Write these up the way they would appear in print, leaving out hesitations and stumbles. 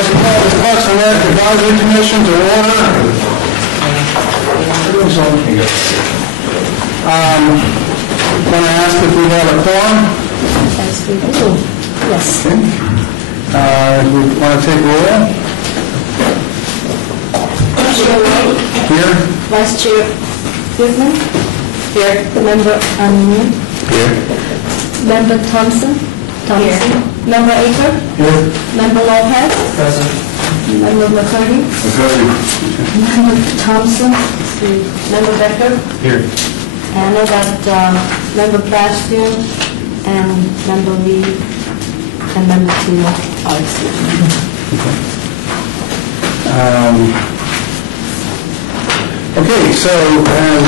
rise to call the Parks and Rec Advisory Commission to order. Want to ask if we have a quorum? Yes, we do. Yes. Okay. We want to take roll. Chair White. Here. Vice Chair Goodman. Here. Member Onion. Here. Member Thompson. Here. Member Aker. Here. Member Lopez. Present. Member McCarty. Member Thompson. Member Becker. Here. And I got Member Bastian and Member Lee and Member Timo. Okay, so has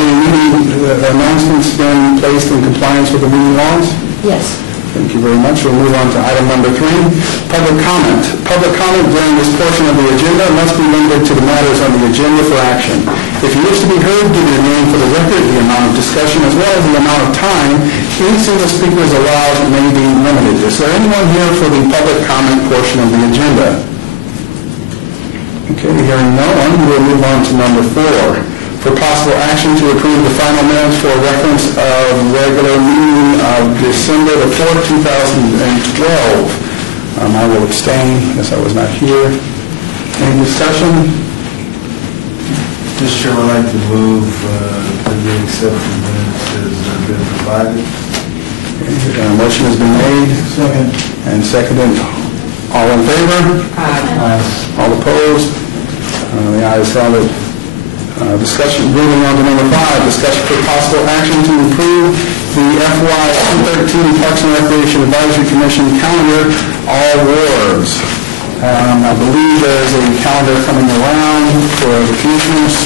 the announcements been placed in compliance with the meeting laws? Yes. Thank you very much. We'll move on to item number 3, public comment. Public comment during this portion of the agenda must be limited to the matters on the agenda for action. If you wish to be heard, give your name for the record, the amount of discussion, as well as the amount of time any single speaker is allowed may be limited. Is there anyone here for the public comment portion of the agenda? Okay, hearing no one, we'll move on to number 4. For possible action to approve the final minutes for reference of regular meeting of December the 4th, 2012. I will abstain as I was not here. Any discussion? Mr. Chairman, I'd like to move that we accept the minutes as been provided. Okay, motion has been made. Second. And seconded. All in favor? Aye. All opposed? The ayes have it. Discussion, moving on to number 5, discussion for possible action to improve the FY 2013 Parks and Recreation Advisory Commission calendar, all wards. I believe there's a calendar coming around for the commissioners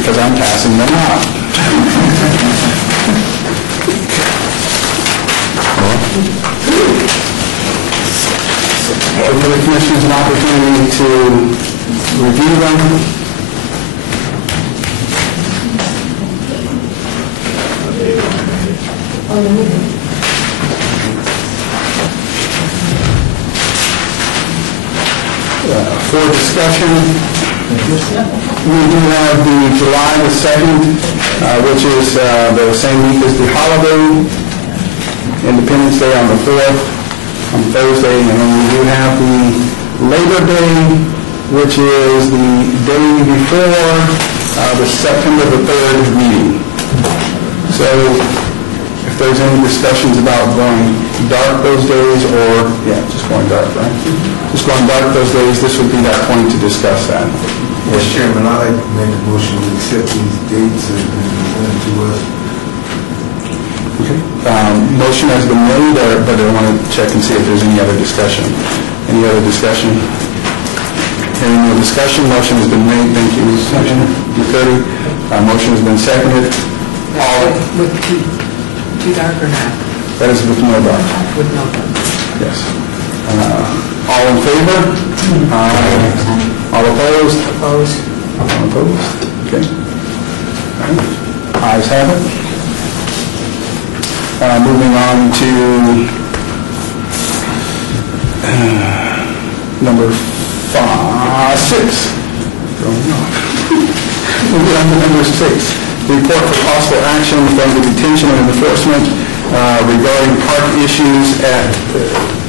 because I'm passing them out. Give the commissioners an opportunity to review them. For discussion, we do have the July the 2nd, which is the same week as the holiday, Independence Day on the 4th, on Thursday, and then we do have the Labor Day, which is the day before the September the 3rd meeting. So if there's any discussions about going dark those days or, just going dark, right? Just going dark those days, this would be that point to discuss that. Yes, Chairman, I'd like to make a motion to accept these dates as been presented to us. Okay. Motion has been made, but I want to check and see if there's any other discussion. Any other discussion? Hearing no discussion, motion has been made. Thank you, Commissioner Ducote. Motion has been seconded. All With too dark or not? that is with no dark. With no dark. Yes. All in favor? Aye. All opposed? Opposed? All opposed? Okay. All right. Ayes have it. Moving on to number 6. Moving on to number 6. Report for possible action from the detention and enforcement regarding park issues at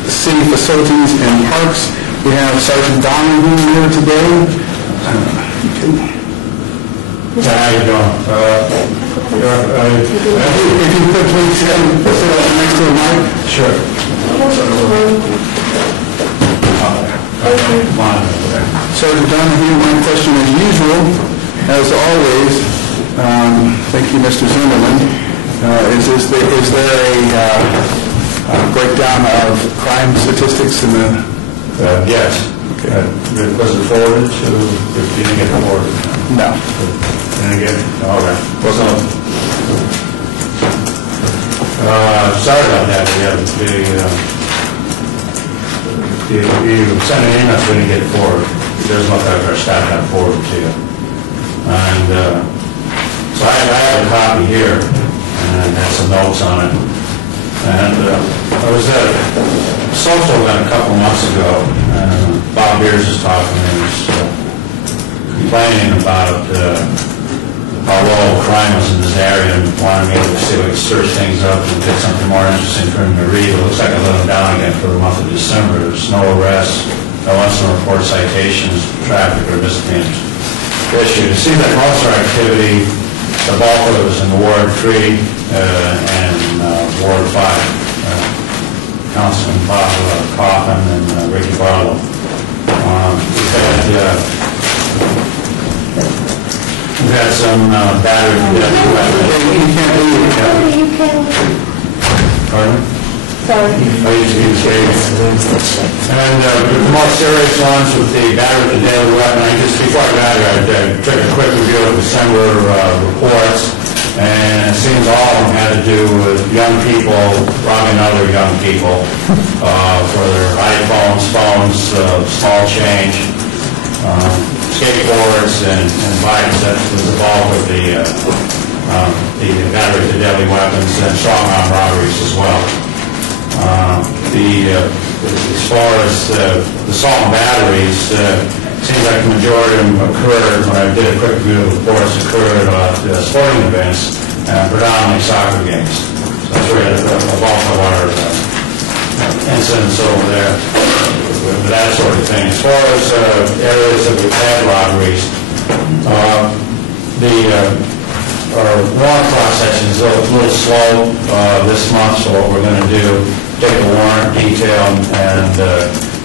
city facilities and parks. We have Sergeant Donahue here today. How you doing? If you could please sit up next to the mic. Sure. Sergeant Donahue, my question as usual, as always, thank you, Mr. Zimmerman, is there a breakdown of crime statistics in the... Yes. Okay. Was it forwarded to, if you didn't get it forwarded? No. Didn't get it? All right. So, sorry about that. You sent an email, so we didn't get it forwarded. It doesn't look like our staff got forwarded to you. And so I have a copy here, and it has some notes on it. And I was at a social event a couple months ago, and Bob Beers is talking, and he's complaining about how low crime was in this area, and wanted me to see if we could search things up and get something more interesting for him to read. It looks like I let him down again for the month of December. There's no arrests, no incident report citations, traffic or misdemeanors issued. It seems like most of our activity, the bulk of it was in Ward 3 and Ward 5. Councilman Bob Coffin and Ricky Barlow. We've had some battery weapons. You can... Pardon? Sorry. And the more serious ones with the battery with the deadly weapon, before I got here, I took a quick review of December reports, and it seems all of them had to do with young people robbing other young people for their iPhones, phones, small change, skateboards, and bikes. That was the bulk of the battery with the deadly weapons, and strong arm robberies as well. As far as the assault and batteries, seems like the majority of them occurred, when I did a quick review of the reports, occurred at sporting events, predominantly soccer games. So that's where the bulk of our incidents over there, with that sort of thing. As far as areas that we've had robberies, our warrant process is a little slow this month, so what we're going to do, take the warrant detail and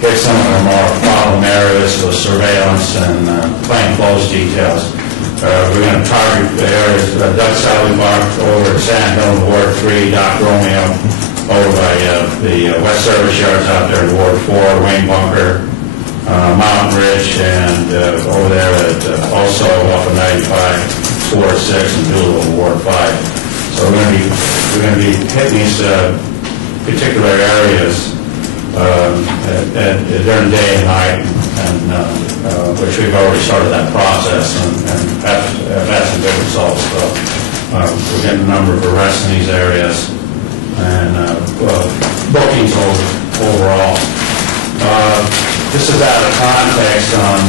get some of the more problem areas with surveillance and plainclothes details. We're going to target the areas, Doug Sallybark over at San Hill, Ward 3, Doc Romeo over by the West Service Yards out there in Ward 4, Wayne Bunker, Mountain Ridge, and over there at also off of 95, Ward 6, and Doolittle, Ward 5. So we're going to be hitting these particular areas during the day and night, and which we've already started that process and have had some good results. So we're getting a number of arrests in these areas and bookings overall. This is out of context on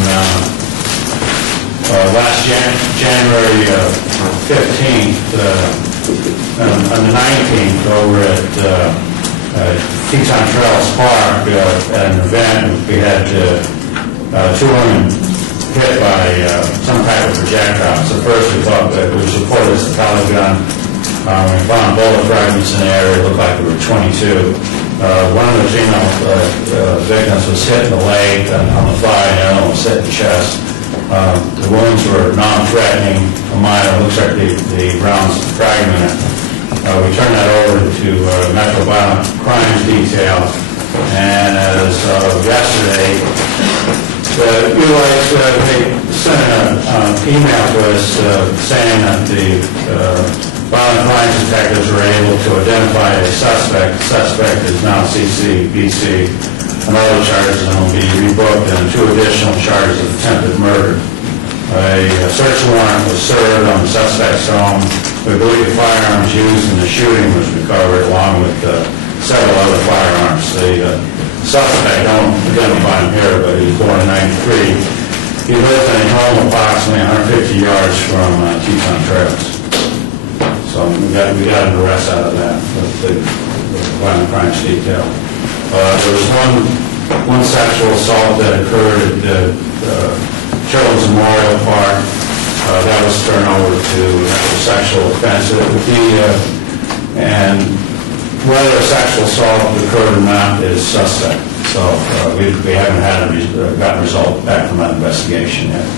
last January 15th, on the 19th over at Teton Trails Park at an event. We had 2 women hit by some type of projectile. So first we thought that it was reported as a pellet gun. We found bullet fragments in the area. It looked like there were 22. One of the female victims was hit in the leg, on the thigh, and the other one was hit in the chest. The wounds were non-threatening, minor. It looks like the rounds fragmented. We turned that over to Metro Violent Crimes Detail, and as of yesterday, they sent an email to us saying that the violent crimes detectives were able to identify a suspect. The suspect is now CCBC, and other charges will be rebooked, and 2 additional charges of attempted murder. A search warrant was served on the suspect's home. We believe the firearms used in the shooting was recovered, along with several other firearms. The suspect, I don't identify him here, but he was born in '93. He lived in a home approximately 150 yards from Teton Trails. So we got an arrest out of that with the violent crimes detail. There was one sexual assault that occurred at Children's Memorial Park. That was turned over to sexual offense. And whether a sexual assault occurred or not is suspect. So we haven't gotten a result back from that investigation yet.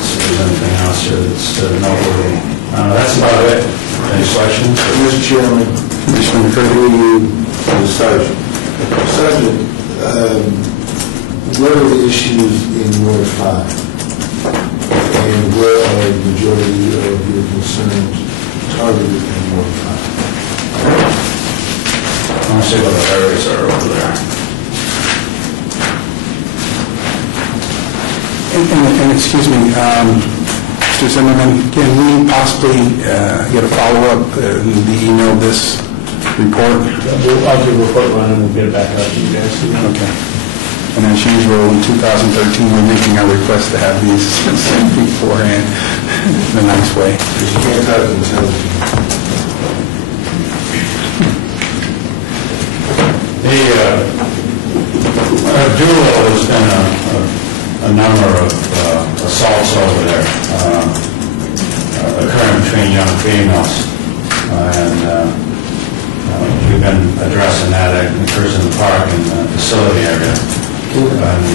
So if there's anything else here that's noteworthy. That's about it. Any questions? Mr. Chairman, Commissioner McCurdy, the Sergeant. Sergeant, what are the issues in Ward 5? And where are the majority of your concerns targeted in Ward 5? I want to see what the areas are over there. and excuse me, Mr. Zimmerman, can we possibly get a follow-up in the email this report? I'll do a report run and we'll get it back out to you guys. Okay. And as usual, in 2013, we're making our request to have these sent beforehand in a nice way. Because you can't talk to intelligence. Doolittle has been a number of assaults over there occurring between young females. And we've been addressing that at Curzon Park in the facility area. And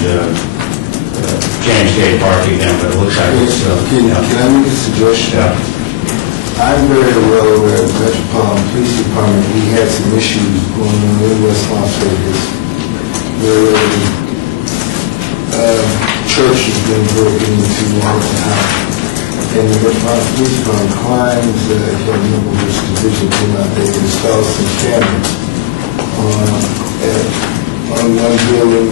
James Gate Park again, but it looks like it's still... Can I make a suggestion? Yeah. I'm very well aware of the Metropolitan Police Department. We had some issues going on in West Las Vegas where church has been broken into all the time. And the Metropolitan Police Department climbs, if I remember which division came out there, installed some cameras on one building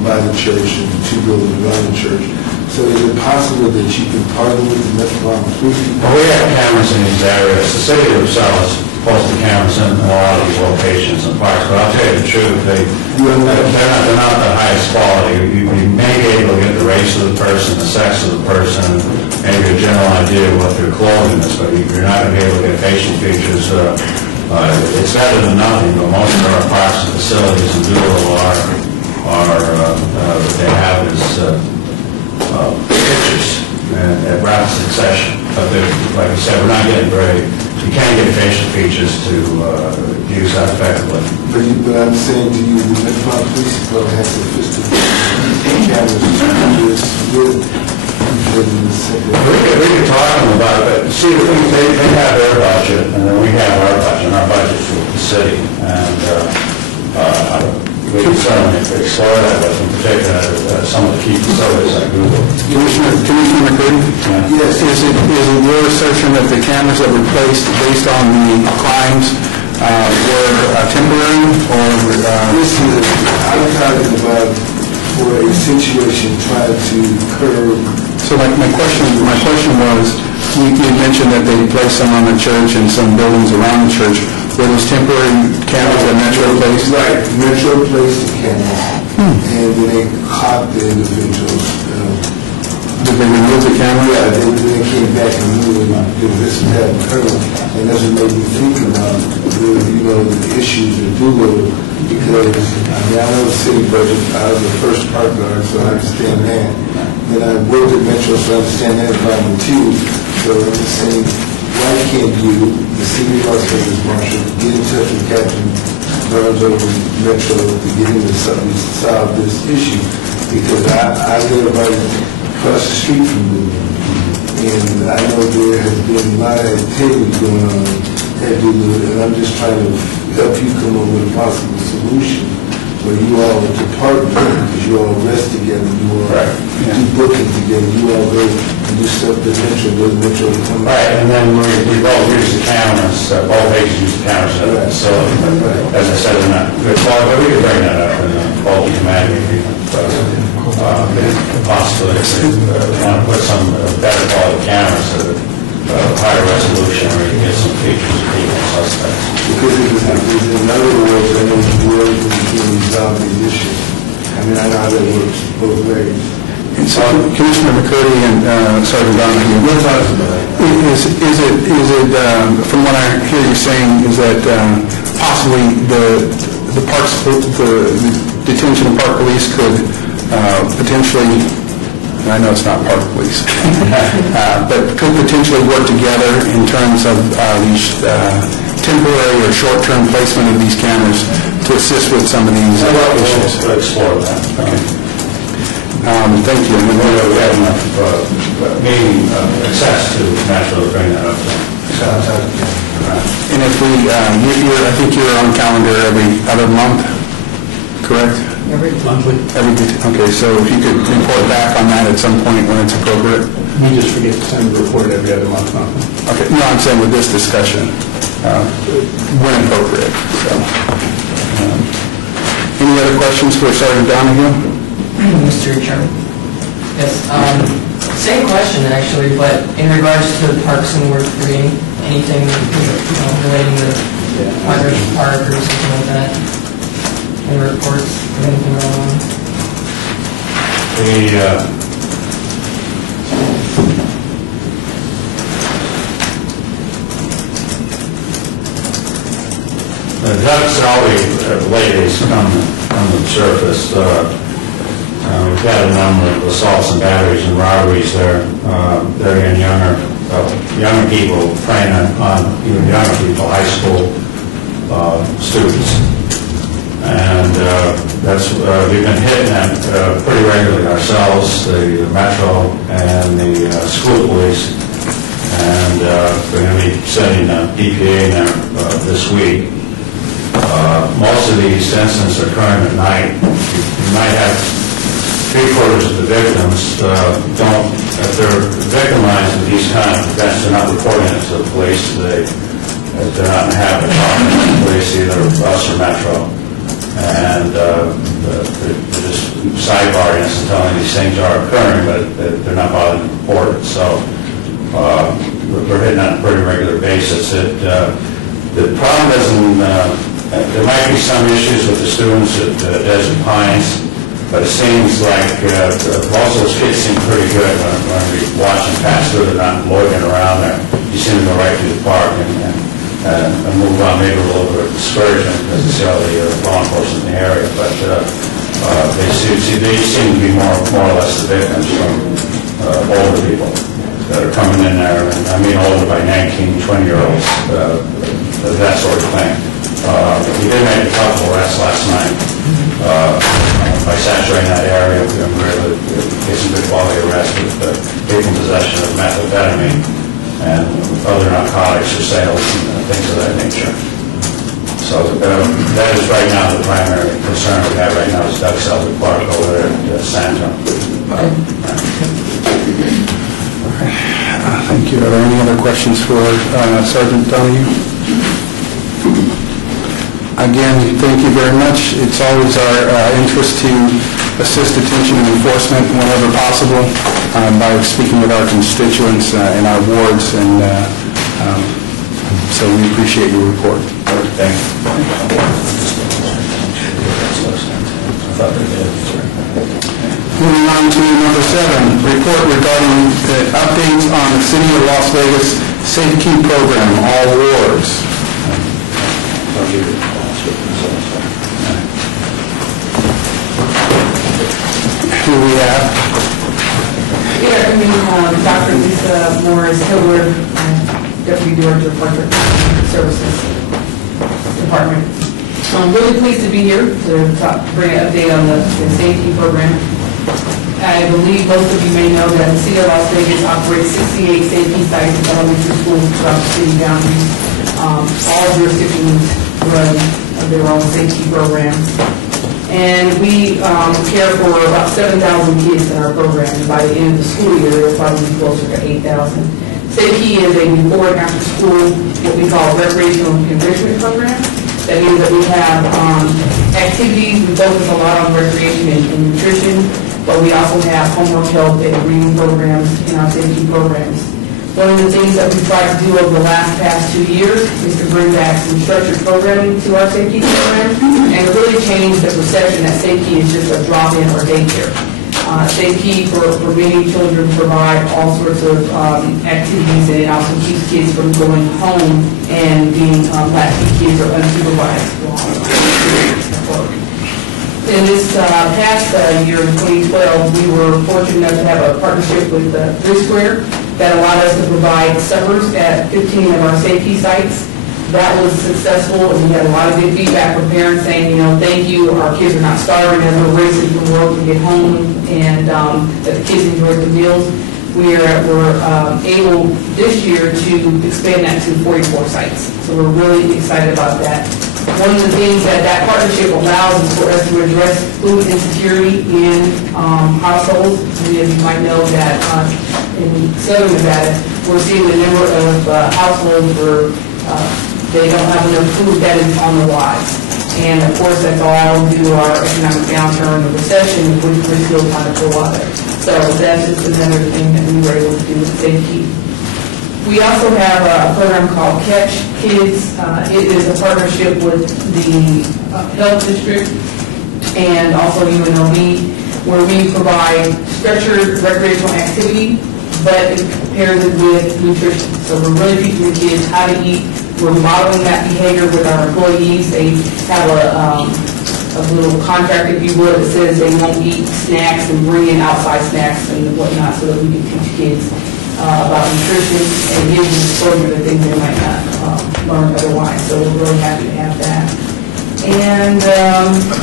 by the church and two buildings around the church. So is it possible that you can partner with the Metropolitan Police Department? Well, we have cameras in these areas. The city themselves posted cameras in a lot of these locations and parks, but I'll tell you the truth, they're not the highest quality. You may be able to get the race of the person, the sex of the person, maybe a general idea of what their clothing is, but you're not going to be able to get facial features. It's better than nothing, but most of our parks and facilities in Doolittle what they have is pictures at rapid succession. But like I said, we're not getting you can't get facial features to use that effectively. But I'm saying to you, the Metropolitan Police Department has sophisticated cameras to do this with. We could talk to them about it, but see, the thing is, they have their budget, and then we have our budget, and our budget's for the city. And we can certainly explore that, but in particular, some of the key facilities like Google. Commissioner McCurdy? Yes. Is it your assertion that the cameras that were placed based on the crimes were temporary, or... Listen, I'm talking about for a situation trying to curb... So my question was, you mentioned that they placed some on the church and some buildings around the church. Were those temporary cameras that Metro placed? Right. Metro placed the cameras, and when they caught the individuals... Did they remove the camera? Yeah, they came back and knew that this had occurred, and that's what made me think about the issues in Doolittle, because I know the city budget, I was the first park guard, so I understand that. And I worked at Metro, so I understand that problem too. So I'm just saying, why can't you, the city of Las Vegas Marshal, get in touch with Captain Burns over Metro to get him to solve this issue? Because I live right across the street from them, and I know there has been a lot of activity going on at Doolittle, and I'm just trying to help you come up with a possible solution where you all to partner, because you all rest together, you all do booking together, you all go and do stuff that Metro come Right, and then we both use the cameras, both agencies use the cameras at the facility. As I said, we're not good quality, but we can bring that up in the quality committee meeting. Possibly, want to put some better quality cameras at higher resolution, where you can get some features of people suspects. Because in other words, I know you work and you can resolve these issues. I mean, I know how that works both ways. And so, Commissioner McCurdy and Sergeant Donahue, What about it? is it from what I hear you saying, is that possibly the detention and park police could potentially, I know it's not park police, but could potentially work together in terms of these temporary or short-term placement of these cameras to assist with some of these issues? We'll explore that. Okay. Thank you. We have enough access to Metro to bring that up. And if I think you're on calendar every other month, correct? Every monthly. Okay, so if you could report back on that at some point when it's appropriate. We just forget to send a report every other month. Okay, no, I'm saying with this discussion, when appropriate. So, any other questions for Sergeant Donahue? Mr. Chairman. Yes, same question actually, but in regards to Parks and Work 3, anything relating to fire crews, something like that? Any reports of anything going on? The ducks always ladies come to the surface. We've had a number of assaults and batteries and robberies there. They're in younger people preying on even younger people, high school students. And we've been hitting that pretty regularly ourselves, the Metro and the school police. And we're going to be sending a DPA in there this week. Most of these incidents are occurring at night. You might have three-quarters of the victims if they're victimized with these kind of events, they're not reporting it to the police. They're not in the habit of talking to the police, either us or Metro. And they're just sidebarring us and telling these things are occurring, but they're not bothering to report it. So we're hitting on a pretty regular basis. The problem isn't, there might be some issues with the students at Desert Pines, but it seems like most of those kids seem pretty good when we're watching past through. They're not loitering around there. You see them go right through the park and move on, maybe a little bit of discouragement because they see all the law enforcement in the area. But they seem to be more or less the victims from older people that are coming in there. And I mean older by 19, 20-year-olds, that sort of thing. We did make a couple arrests last night. By saturating that area, we were able to get some good quality arrests with people in possession of methamphetamine and other narcotics for sales and things of that nature. So that is right now the primary concern we have right now is Doug Selby Park over there at Santa. Thank you. Are there any other questions for Sergeant Donahue? Again, thank you very much. It's always our interest to assist detention and enforcement whenever possible by speaking with our constituents in our wards, and so we appreciate your report. Thank you. Moving on to number 7, report regarding the updates on the City of Las Vegas Safe Key Program, all wards. Who we have? Good afternoon, Dr. Lisa Morris Hillward, Deputy Director of Portrait Services Department. I'm really pleased to be here to bring an update on the safety program. I believe most of you may know that the City of Las Vegas operates 68 safety sites at elementary schools throughout the city boundaries. All jurisdictions run their own safety program. And we care for about 7,000 kids in our program. And by the end of the school year, it'll probably be closer to 8,000. Safety is a before and after school, what we call recreational enrichment program. That means that we have activities. We focus a lot on recreation and nutrition, but we also have homework help and reading programs in our safety programs. One of the things that we've tried to do over the past 2 years is to bring back some structured programming to our safety program and really change the perception that safety is just a drop-in or daycare. Safety for many children provide all sorts of activities, and it also keeps kids from going home and being latchkey kids or unsupervised while at work. In this past year, in 2012, we were fortunate enough to have a partnership with 3 Square that allowed us to provide suppers at 15 of our safety sites. That was successful, and we had a lot of good feedback from parents saying, thank you, our kids are not starving as we're racing from work to get home, and that the kids enjoyed the meals. We're able this year to expand that to 44 sites. So we're really excited about that. One of the things that partnership allows is for us to address food insecurity in households. Many of you might know that in Southern Nevada, we're seeing a number of households where they don't have enough food that is on the rise. And of course, that's all due to our economic downturn and recession, which we're still trying to pull out of. So that's just another thing that we were able to do with safety. We also have a program called Catch Kids. It is a partnership with the Health District and also UNLV, where we provide structured recreational activity, but it pairs it with nutrition. So we're really teaching the kids how to eat. We're modeling that behavior with our employees. They have a little contract, if you will, that says they won't eat snacks and bring in outside snacks and whatnot, so that we can teach kids about nutrition and give them exposure to things they might not learn otherwise. So we're really happy to have that. And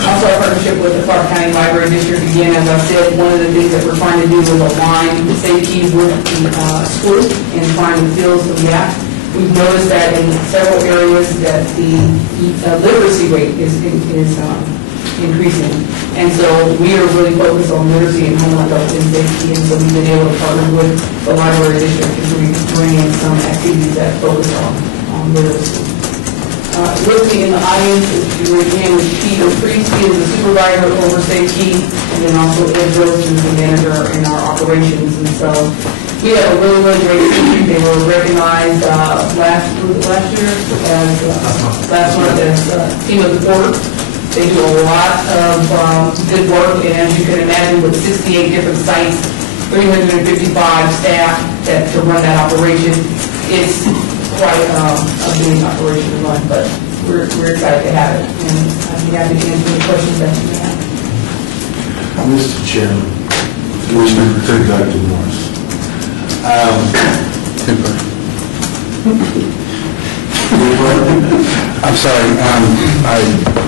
also our partnership with the Clark County Library District. Again, as I said, one of the things that we're trying to do is align the safety with the school and trying to fill some gaps. We've noticed that in several areas that the literacy rate is increasing. And so we are really focused on literacy and homeland health and safety, and so we've been able to partner with the library district to bring in some activities that focus on literacy. With me in the audience is again Peter Priest. He is the supervisor over safety, and then also Ed Rose, who's the manager in our operations. And so we have a really, really great team. They were recognized last year as last month as Team of the Quarter. They do a lot of good work, and as you can imagine, with 68 different sites, 355 staff to run that operation, it's quite a big operation to run, but we're excited to have it, and I'd be happy to answer any questions that you may have. Mr. Chairman, Commissioner Dr. Morris. I'm sorry, I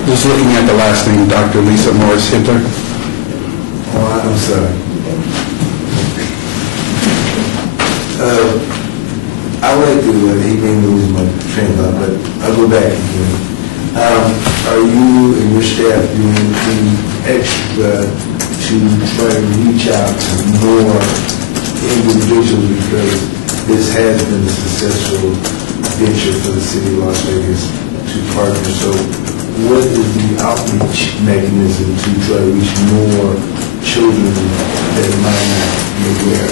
was looking at the last name, Dr. Lisa Morris Hitler. Oh, I'm sorry. I like to, he may lose my train of thought, but I'll go back again. Are you and your staff doing anything extra to try to reach out to more individuals, because this has been a successful venture for the city of Las Vegas to partner? So what is the outreach mechanism to try to reach more children that might not be aware,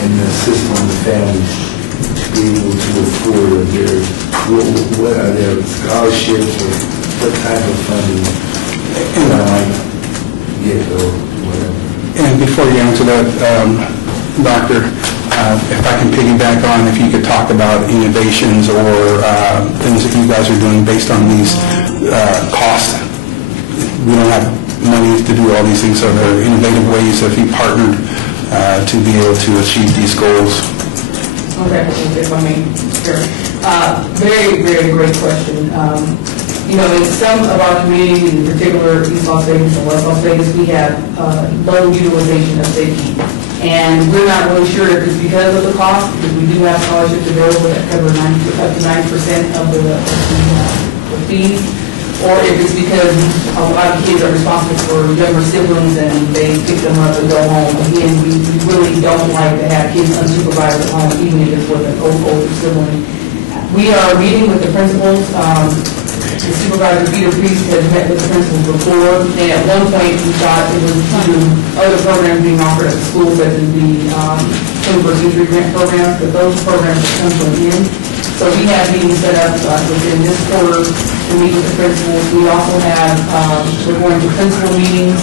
and assist on the families to be able to afford what are their scholarships or what type of funding I might get or whatever? And before you answer that, Doctor, if I can piggyback on, if you could talk about innovations or things that you guys are doing based on these costs. We don't have money to do all these things, so there are innovative ways that you partnered to be able to achieve these goals. Okay, if I may, sure. Very, very great question. In some of our communities, in particular East Las Vegas and West Las Vegas, we have low utilization of safety. And we're not really sure if it's because of the cost, because we do have scholarships available that cover up to 90% of the fees, or if it's because a lot of kids are responsible for younger siblings and they pick them up and go home. Again, we really don't like to have kids unsupervised at home, even if it's with an older sibling. We are meeting with the principals. The supervisor, Peter Priest, has met with the principals before, and at one point we thought it was due to other programs being offered at the school, such as the 21st Century Grant programs, but those programs are coming to an end. So we have meetings set up within this quarter to meet with the principals. We also have, we're going to principal meetings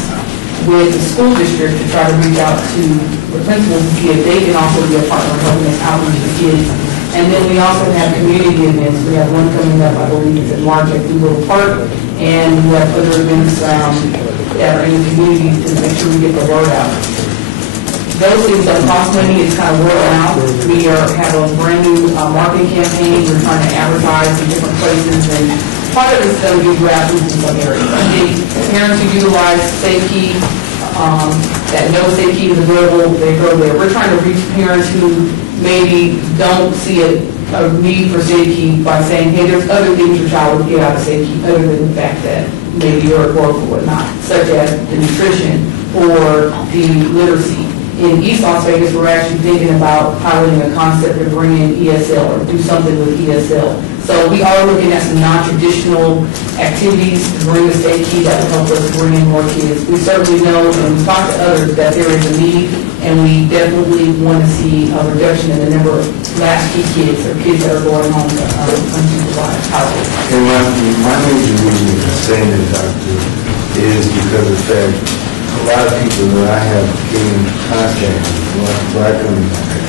with the school district to try to reach out to the principals to see if they can also be a partner helping us outreach the kids. And then we also have community events. We have one coming up, I believe it's in March at Doolittle Park, and we have other events that are in the community to make sure we get the word out. Those things don't cost money, it's kind of word out. We have a brand new marketing campaign. We're trying to advertise in different places, and part of it's going to be grassroots in some areas. I think parents who utilize SafeKey, that know SafeKey is available, they go there. We're trying to reach parents who maybe don't see a need for SafeKey by saying, hey, there's other things your child would get out of SafeKey other than the fact that maybe you're at work or whatnot, such as the nutrition or the literacy. In East Las Vegas, we're actually thinking about piloting a concept to bring in ESL or do something with ESL. So we are looking at some non-traditional activities to bring the state key that will help us bring in more kids. We certainly know, and we've talked to others, that there is a need, and we definitely want to see a reduction in the number of latchkey kids, or kids that are going home to unsupervised households. And my major reason for saying that, Doctor, is because of the fact a lot of people that I have came in contact with, a lot of black Americans,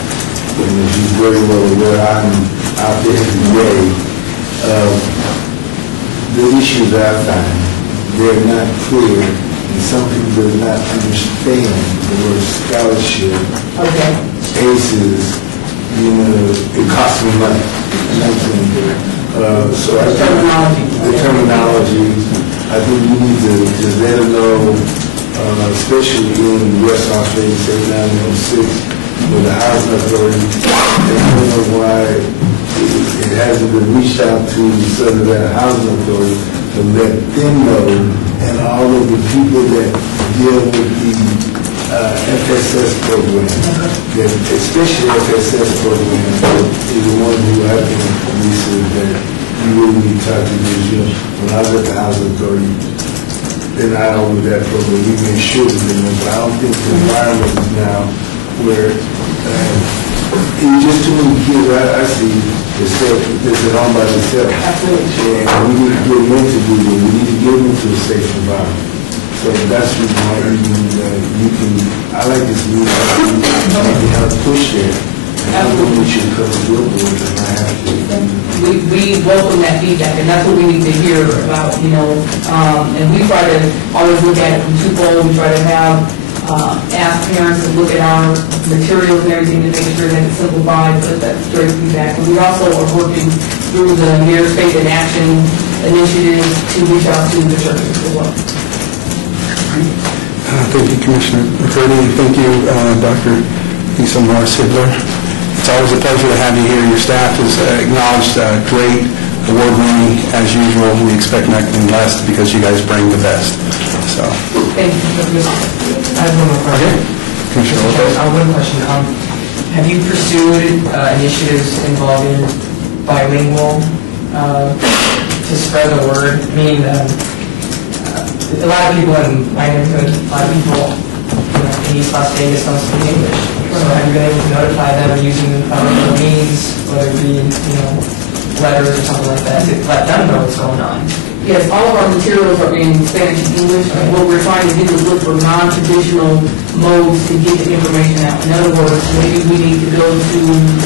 and as you very well aware, I'm out there every day. The issues that I find, they're not clear, and some people do not understand the word scholarship, Okay. ACEs, it costs me money. So I think the terminology, I think we need to let them know, especially in West Las Vegas, 8906, with the housing authority, and I don't know why it hasn't been reached out to the Southern Nevada Housing Authority to let them know, and all of the people that deal with the FSS program, that especially FSS program, is the one who I think, Lisa, that you really need to talk to, because when I was at the Housing Authority, then I know with that program, we made sure that they know, but I don't think the environment is now where it's just too many kids I see that's at home by themselves. Absolutely. And we need to get them into do that. We need to get them into a safe environment. So that's the reason why you can, I like this move, I can help push that. And I think we should cover your board if I have to. We welcome that feedback, and that's what we need to hear about, and we try to always look at it from twofold. We try to ask parents to look at our materials and everything to make sure that it's simplified, but that's straight feedback. And we also are working through the Mayor's Faith in Action initiative to reach out to the churches as well. Thank you, Commissioner McCurdy. Thank you, Dr. Lisa Morris-Hibler. It's always a pleasure to have you here. Your staff is acknowledged great, award-winning, as usual. We expect nothing less because you guys bring the best. So, Thank you. I have one more question. Commissioner Lopez. One question. Have you pursued initiatives involving bilingual to spread the word? Meaning, a lot of people in my neighborhood, a lot of people in East Las Vegas don't speak English. So have you been able to notify them using bilingual means, whether it be letters or something like that, to let them know what's going on? Yes, all of our materials are in Spanish and English. What we're trying to do is look for non-traditional modes to get the information out. In other words, maybe we need to go to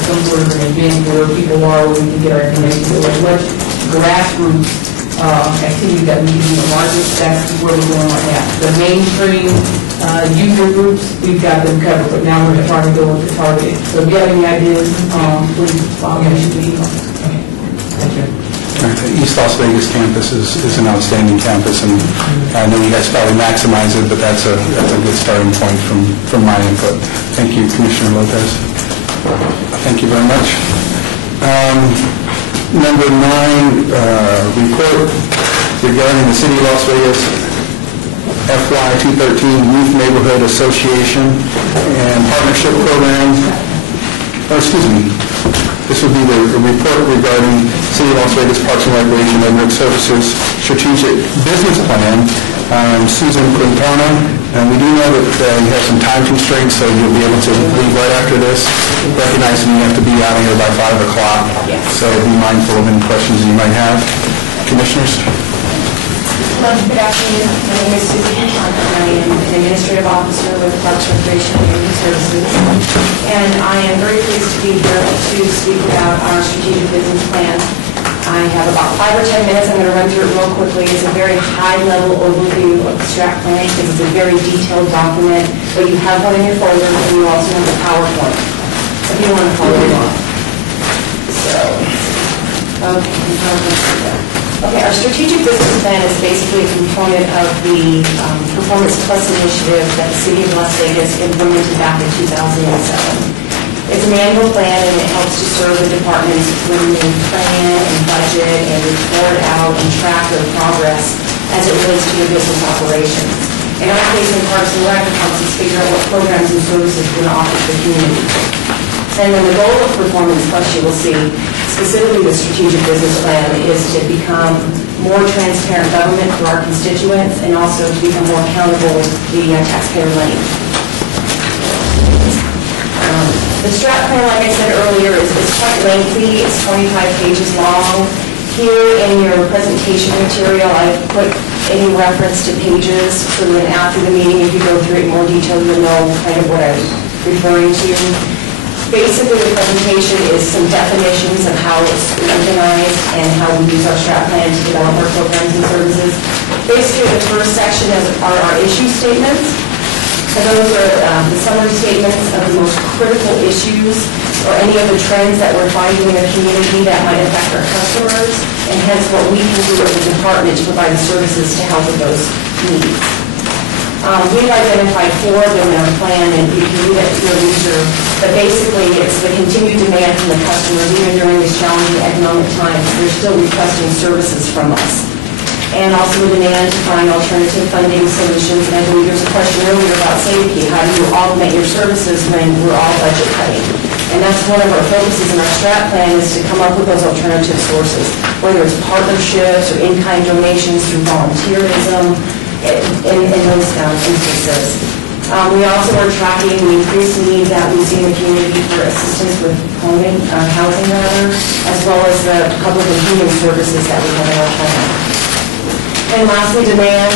some sort of an event where people are, where we can get our information. So as much grassroots activity that we can do in the market, that's where we're going right now. The mainstream user groups, we've got them covered, but now we're trying to go with the targeted. So if you have any ideas, please follow me. Okay. Thank you. The East Las Vegas campus is an outstanding campus, and I know you guys probably maximize it, but that's a good starting point from my input. Thank you, Commissioner Lopez. Thank you very much. Number 9, report regarding the City of Las Vegas FY 2013 Youth Neighborhood Association and Partnership Program. This would be the report regarding City of Las Vegas Parks and Recreation Neighborhood Services Strategic Business Plan. Susan Quintana, and we do know that you have some time constraints, so you'll be able to leave right after this, recognizing you have to be out of here by 5 o'clock. So be mindful of any questions you might have. Commissioners? Good afternoon. My name is Susan Quintana. I am an administrative officer with Parks, Recreation, and Neighborhood Services. And I am very pleased to be here to speak about our strategic business plan. I have about 5 or 10 minutes. I'm going to run through it real quickly. It's a very high-level overview of the strat plan because it's a very detailed document, but you have one in your folder, and you also have the PowerPoint if you want to follow along. Okay, our strategic business plan is basically a component of the Performance Plus initiative that the City of Las Vegas implemented back in 2007. It's an annual plan, and it helps to serve the departments when they plan and budget and report out and track their progress as it relates to your business operations. In our case, in Parks and Rec, it helps us figure out what programs and services we're going to offer to the community. And then the goal of Performance Plus, you will see, specifically the strategic business plan, is to become more transparent government for our constituents and also to become more accountable with the taxpayer money. The strat plan, like I said earlier, is quite lengthy. It's 25 pages long. Here in your presentation material, I've put any reference to pages so that after the meeting, if you go through it in more detail, you'll know kind of what I'm referring to. Basically, the presentation is some definitions of how it's organized and how we use our strat plan to develop our programs and services. Basically, the first section are our issue statements. So those are the summary statements of the most critical issues or any of the trends that we're finding in the community that might affect our customers, and hence what we can do as a department to provide the services to help with those needs. We've identified 4 of them in our plan, and you can read it at your leisure. But basically, it's the continued demand from the customers, even during these challenging economic times. They're still requesting services from us. And also the demand to find alternative funding solutions. And I believe there's a question earlier about safety. How do you augment your services when we're all budget cutting? And that's one of our focuses in our strat plan, is to come up with those alternative sources, whether it's partnerships or in-kind donations through volunteerism, in those instances. We also are tracking the increased need that we see in the community for assistance with housing, as well as the public and human services that we have in our plan. And lastly, demand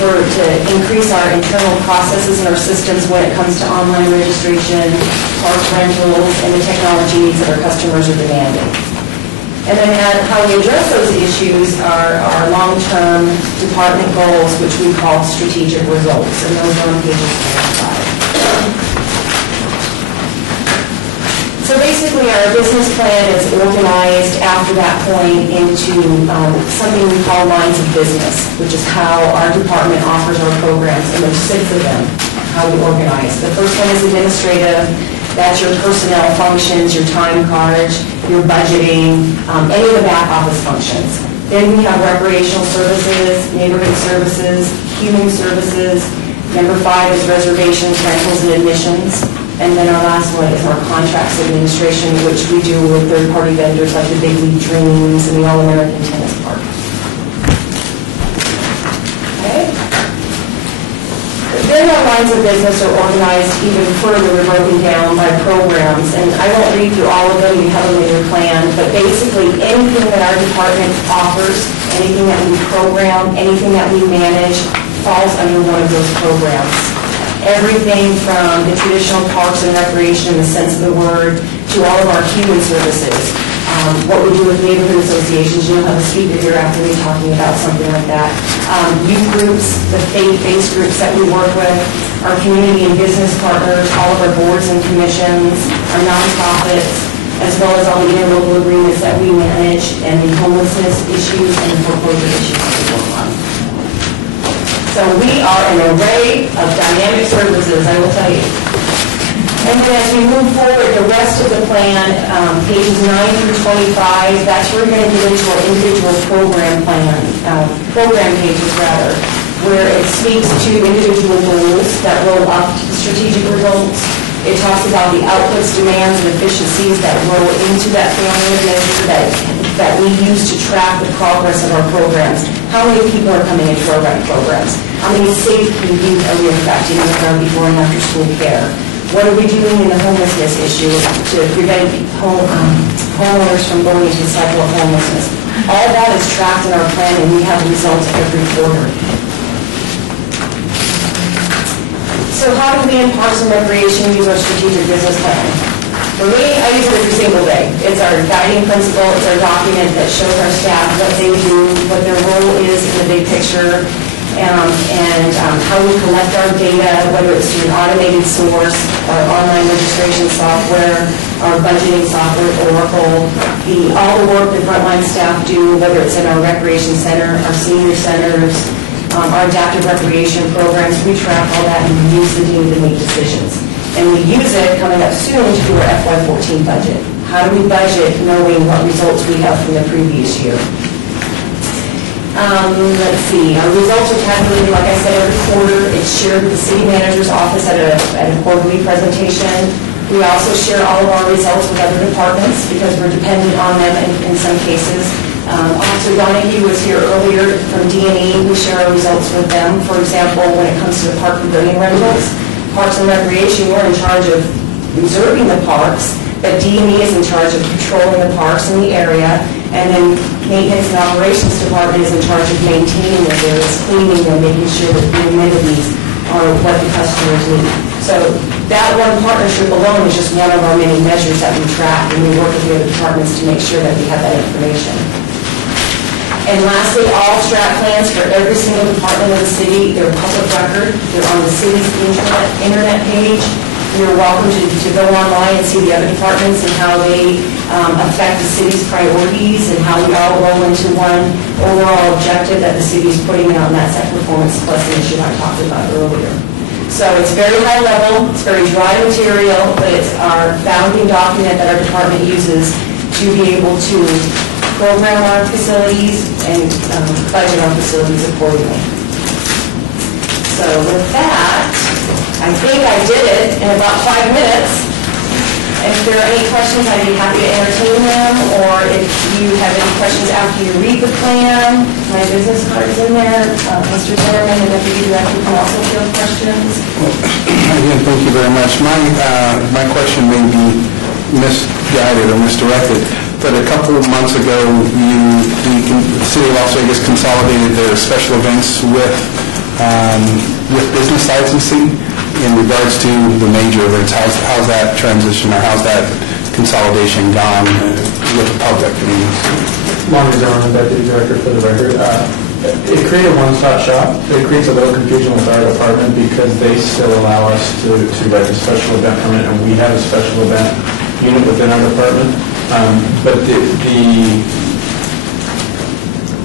to increase our internal processes and our systems when it comes to online registration, park rentals, and the technology needs that our customers are demanding. And then how we address those issues are our long-term department goals, which we call strategic results, and those are on pages 4 and 5. So basically, our business plan is organized after that point into something we call lines of business, which is how our department offers our programs, and there's 6 of them, how we organize. The first one is administrative. That's your personnel functions, your time cards, your budgeting, any of the back office functions. Then we have recreational services, neighborhood services, human services. Number 5 is reservations, rentals, and admissions. And then our last one is our contracts administration, which we do with third-party vendors like the Big League Dreams and the All-American Tennis Park. Okay? Then our lines of business are organized even further, broken down by programs. And I won't read through all of them, you have them in your plan, but basically anything that our department offers, anything that we program, anything that we manage, falls under one of those programs. Everything from the traditional parks and recreation in the sense of the word to all of our human services. What we do with neighborhood associations, you'll have a speaker here after me talking about something like that. Youth groups, the faith-based groups that we work with, our community and business partners, all of our boards and commissions, our nonprofits, as well as all the interlocal agreements that we manage, and the homelessness issues and the foreclosure issues that we work on. So we are an array of dynamic services, I will tell you. And then as we move forward, the rest of the plan, pages 9 through 25, that's where we're going to get into our individual program pages rather, where it speaks to individual goals that roll up to the strategic results. It talks about the outputs, demands, and efficiencies that roll into that family of measures that we use to track the progress of our programs. How many people are coming into our programs? How many safe youth are we affecting with our before and after school care? What are we doing in the homelessness issue to prevent homeowners from going into the cycle of homelessness? All that is tracked in our plan, and we have results every quarter. So how do we in Parks and Recreation use our strategic business plan? For me, I use it every single day. It's our guiding principle. It's our document that shows our staff what they do, what their role is in the big picture, and how we collect our data, whether it's through an automated source, our online registration software, our budgeting software, Oracle, all the work that frontline staff do, whether it's in our recreation center, our senior centers, our adaptive recreation programs. We track all that and we use the data to make decisions. And we use it coming up soon to do our FY14 budget. How do we budget knowing what results we have from the previous year? Let's see, our results are calculated, like I said, every quarter. It's shared with the city manager's office at a quarterly presentation. We also share all of our results with other departments because we're dependent on them in some cases. Officer Donahue was here earlier from D&E. We share our results with them. For example, when it comes to the park pavilion rentals, Parks and Recreation, we're in charge of reserving the parks, but D&E is in charge of patrolling the parks in the area, and then Maintenance and Operations Department is in charge of maintaining the areas, cleaning them, making sure that the amenities are what the customers need. So that one partnership alone is just one of our many measures that we track, and we work with the other departments to make sure that we have that information. And lastly, all strat plans for every single department of the city, they're public record, they're on the city's internet page. You're welcome to go online and see the other departments and how they affect the city's priorities and how we all roll into one overall objective that the city's putting out, and that's that performance plus initiative I talked about earlier. So it's very high level, it's very dry material, but it's our founding document that our department uses to be able to program our facilities and budget our facilities accordingly. So with that, I think I did it in about 5 minutes. If there are any questions, I'd be happy to entertain them, or if you have any questions after you read the plan, my business card is in there. Mr. Zimmerman and Deputy Director can also field questions. Again, thank you very much. My question may be misguided or misdirected, but a couple of months ago, the City of Las Vegas consolidated their special events with business licensing in regards to the major events. How's that transition, or how's that consolidation gone with the public? Lonnie Zimmerman, Deputy Director for the record. It created a one-stop shop. It creates a little confusion with our department because they still allow us to write a special event permit, and we have a special event unit within our department. But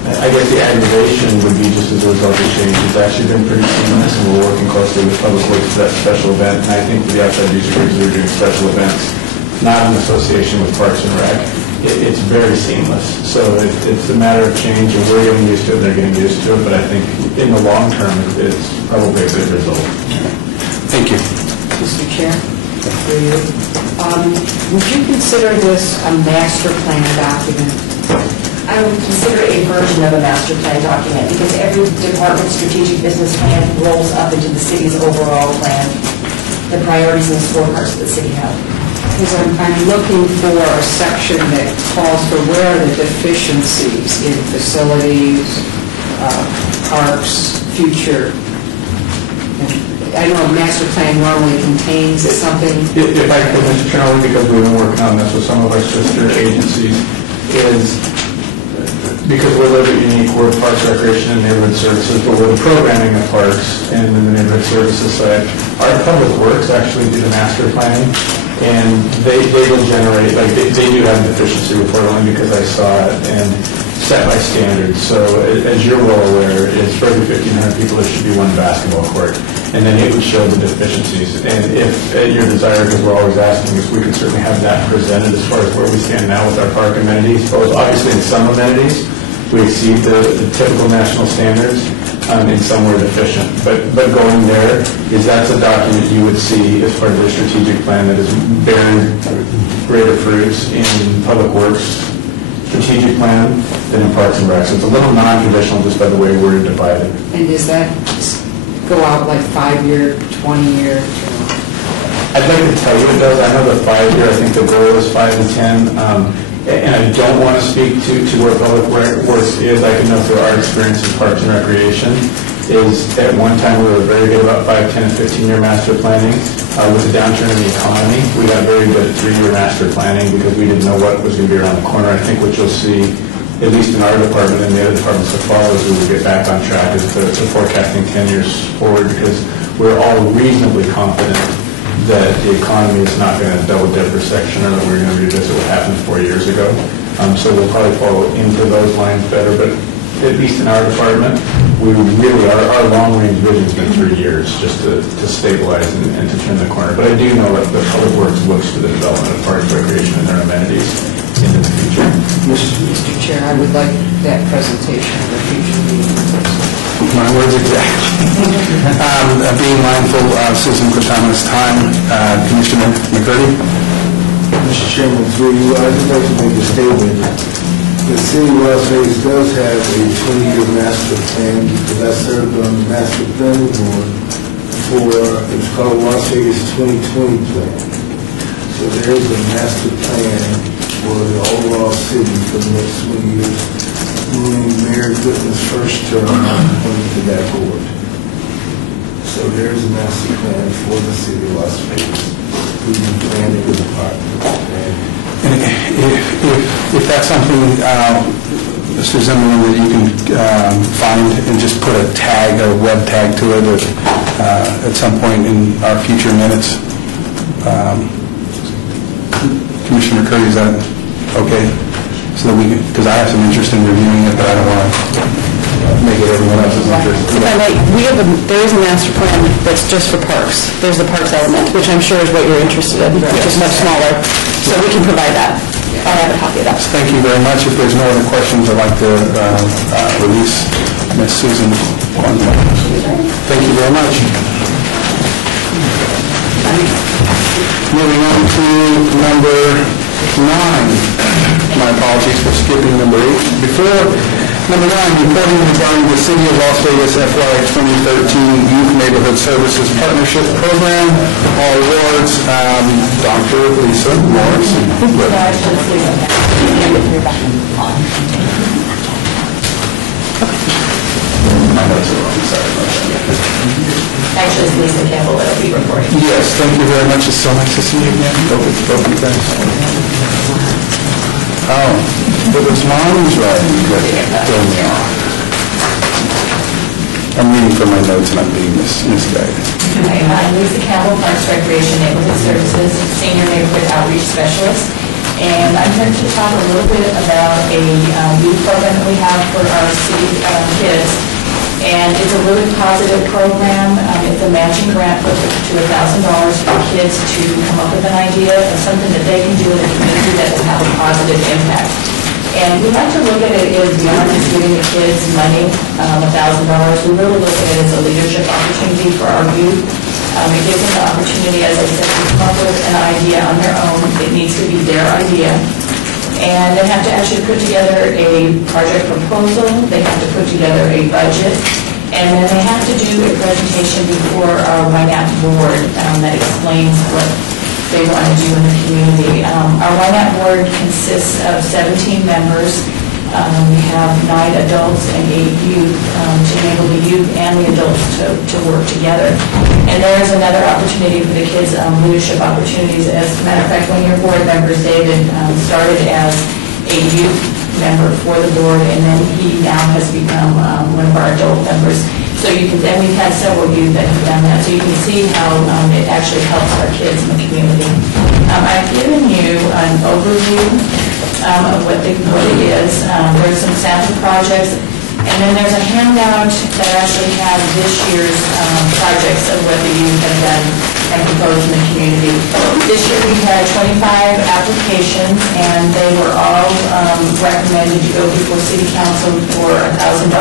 I guess the aggravation would be just as a result of change. It's actually been pretty seamless, and we're working closely with Public Works for that special event. And I think for the outside user groups that are doing special events, not in association with Parks and Rec, it's very seamless. So it's a matter of change, and we're getting used to it, they're getting used to it. But I think in the long term, it's probably a good result. Thank you. Mr. Chair, for you. Would you consider this a master plan document? I would consider it a version of a master plan document because every department's strategic business plan rolls up into the city's overall plan, the priorities and the scorecards that the city have. Because I'm looking for a section that calls for where are the deficiencies in facilities, parks, future. I know a master plan normally contains something. If I could, Mr. Chairman, because we've been working on this with some of our sister agencies, is because we're a little bit unique, we're Parks, Recreation, and Neighborhood Services, but we're the programming of parks and in the neighborhood services side. Our Public Works actually do the master planning, and they will generate, like they do have a deficiency report only because I saw it, and set by standards. So as you're well aware, it's for every 1,500 people there should be one basketball court, and then it would show the deficiencies. And if at your desire, because we're always asking this, we can certainly have that presented as far as where we stand now with our park amenities. Both obviously in some amenities, we exceed the typical national standards, in some we're deficient. But going there is that's a document you would see as part of the strategic plan that is bearing greater fruits in Public Works strategic plan than in Parks and Rec. So it's a little non-traditional just by the way we're divided. And does that go out like 5-year, 20-year? I'd like to tell you it does. I know the 5-year, I think the goal is 5 to 10. And I don't want to speak to where Public Works is. I can know through our experience in Parks and Recreation is at one time we were very good about 5, 10, and 15-year master planning. With the downturn in the economy, we got very good at 3-year master planning because we didn't know what was going to be around the corner. I think what you'll see, at least in our department and the other departments that follow, as we will get back on track is to forecasting 10 years forward because we're all reasonably confident that the economy is not going to double dip or section or that we're going to revisit what happened 4 years ago. So we'll probably follow into those lines better, but at least in our department, we really, our long-range vision has been 3 years just to stabilize and to turn the corner. But I do know that the Public Works looks to the development of parks, recreation, and their amenities into the future. Mr. Chair, I would like that presentation of the future meeting. my words exactly. Being mindful of Susan Quintana's time, Commissioner McCurdy? Mr. Chairman, through you, I'd just like to make a statement. The city of Las Vegas does have a 20-year master plan, because I served on the master planning board for, it's called Las Vegas 2020 plan. So there is a master plan for the overall city for the next 20 years, during Mayor Goodman's first term, I'm appointed to that board. So there is a master plan for the city of Las Vegas. We've been planning the department. And if that's something, Mr. Zimmerman, that you can find and just put a tag, a web tag to it at some point in our future minutes. Commissioner Curry, is that okay? So that we can, because I have some interest in reviewing it, but I don't want to make it everyone else's interest. There is a master plan that's just for parks. There's the parks element, which I'm sure is what you're interested in, which is much smaller. So we can provide that. I'll have a copy of that. Thank you very much. If there's no other questions, I'd like to release Ms. Susan Quintana. Thank you very much. Moving on to number 9. My apologies for skipping number 8. Before number 9, reporting regarding the City of Las Vegas FY 2013 Youth Neighborhood Services Partnership Program. All awards, Dr. Lisa Morrison. My notes are wrong, sorry about that. Actually, it's Lisa Campbell that will be reporting. Yes, thank you very much. It's so nice to see you again. Both you guys. Oh, it was Mom's right. I'm reading from my notes and I'm being misguided. Hi, I'm Lisa Campbell, Parks Recreation Neighborhood Services, Senior Neighborhood Outreach Specialist. And I'm here to talk a little bit about a youth program that we have for our city kids. And it's a really positive program. It's a matching grant for up to $1,000 for kids to come up with an idea of something that they can do in the community that will have a positive impact. And we like to look at it as beyond just giving the kids money, $1,000. We really look at it as a leadership opportunity for our youth. It gives them the opportunity, as I said, to come up with an idea on their own. It needs to be their idea. And they have to actually put together a project proposal. They have to put together a budget. And then they have to do a presentation before our YNAP board that explains what they want to do in the community. Our YNAP board consists of 17 members. We have 9 adults and 8 youth to enable the youth and the adults to work together. And there is another opportunity for the kids, leadership opportunities. As a matter of fact, one of your board members, David, started as a youth member for the board, and then he now has become one of our adult members. So you can, and we've had several youth that have done that. So you can see how it actually helps our kids in the community. I've given you an overview of what it is. There's some sample projects, and then there's a handout that actually has this year's projects of what the youth have done and proposed in the community. This year we had 25 applications, and they were all recommended to go before City Council for $1,000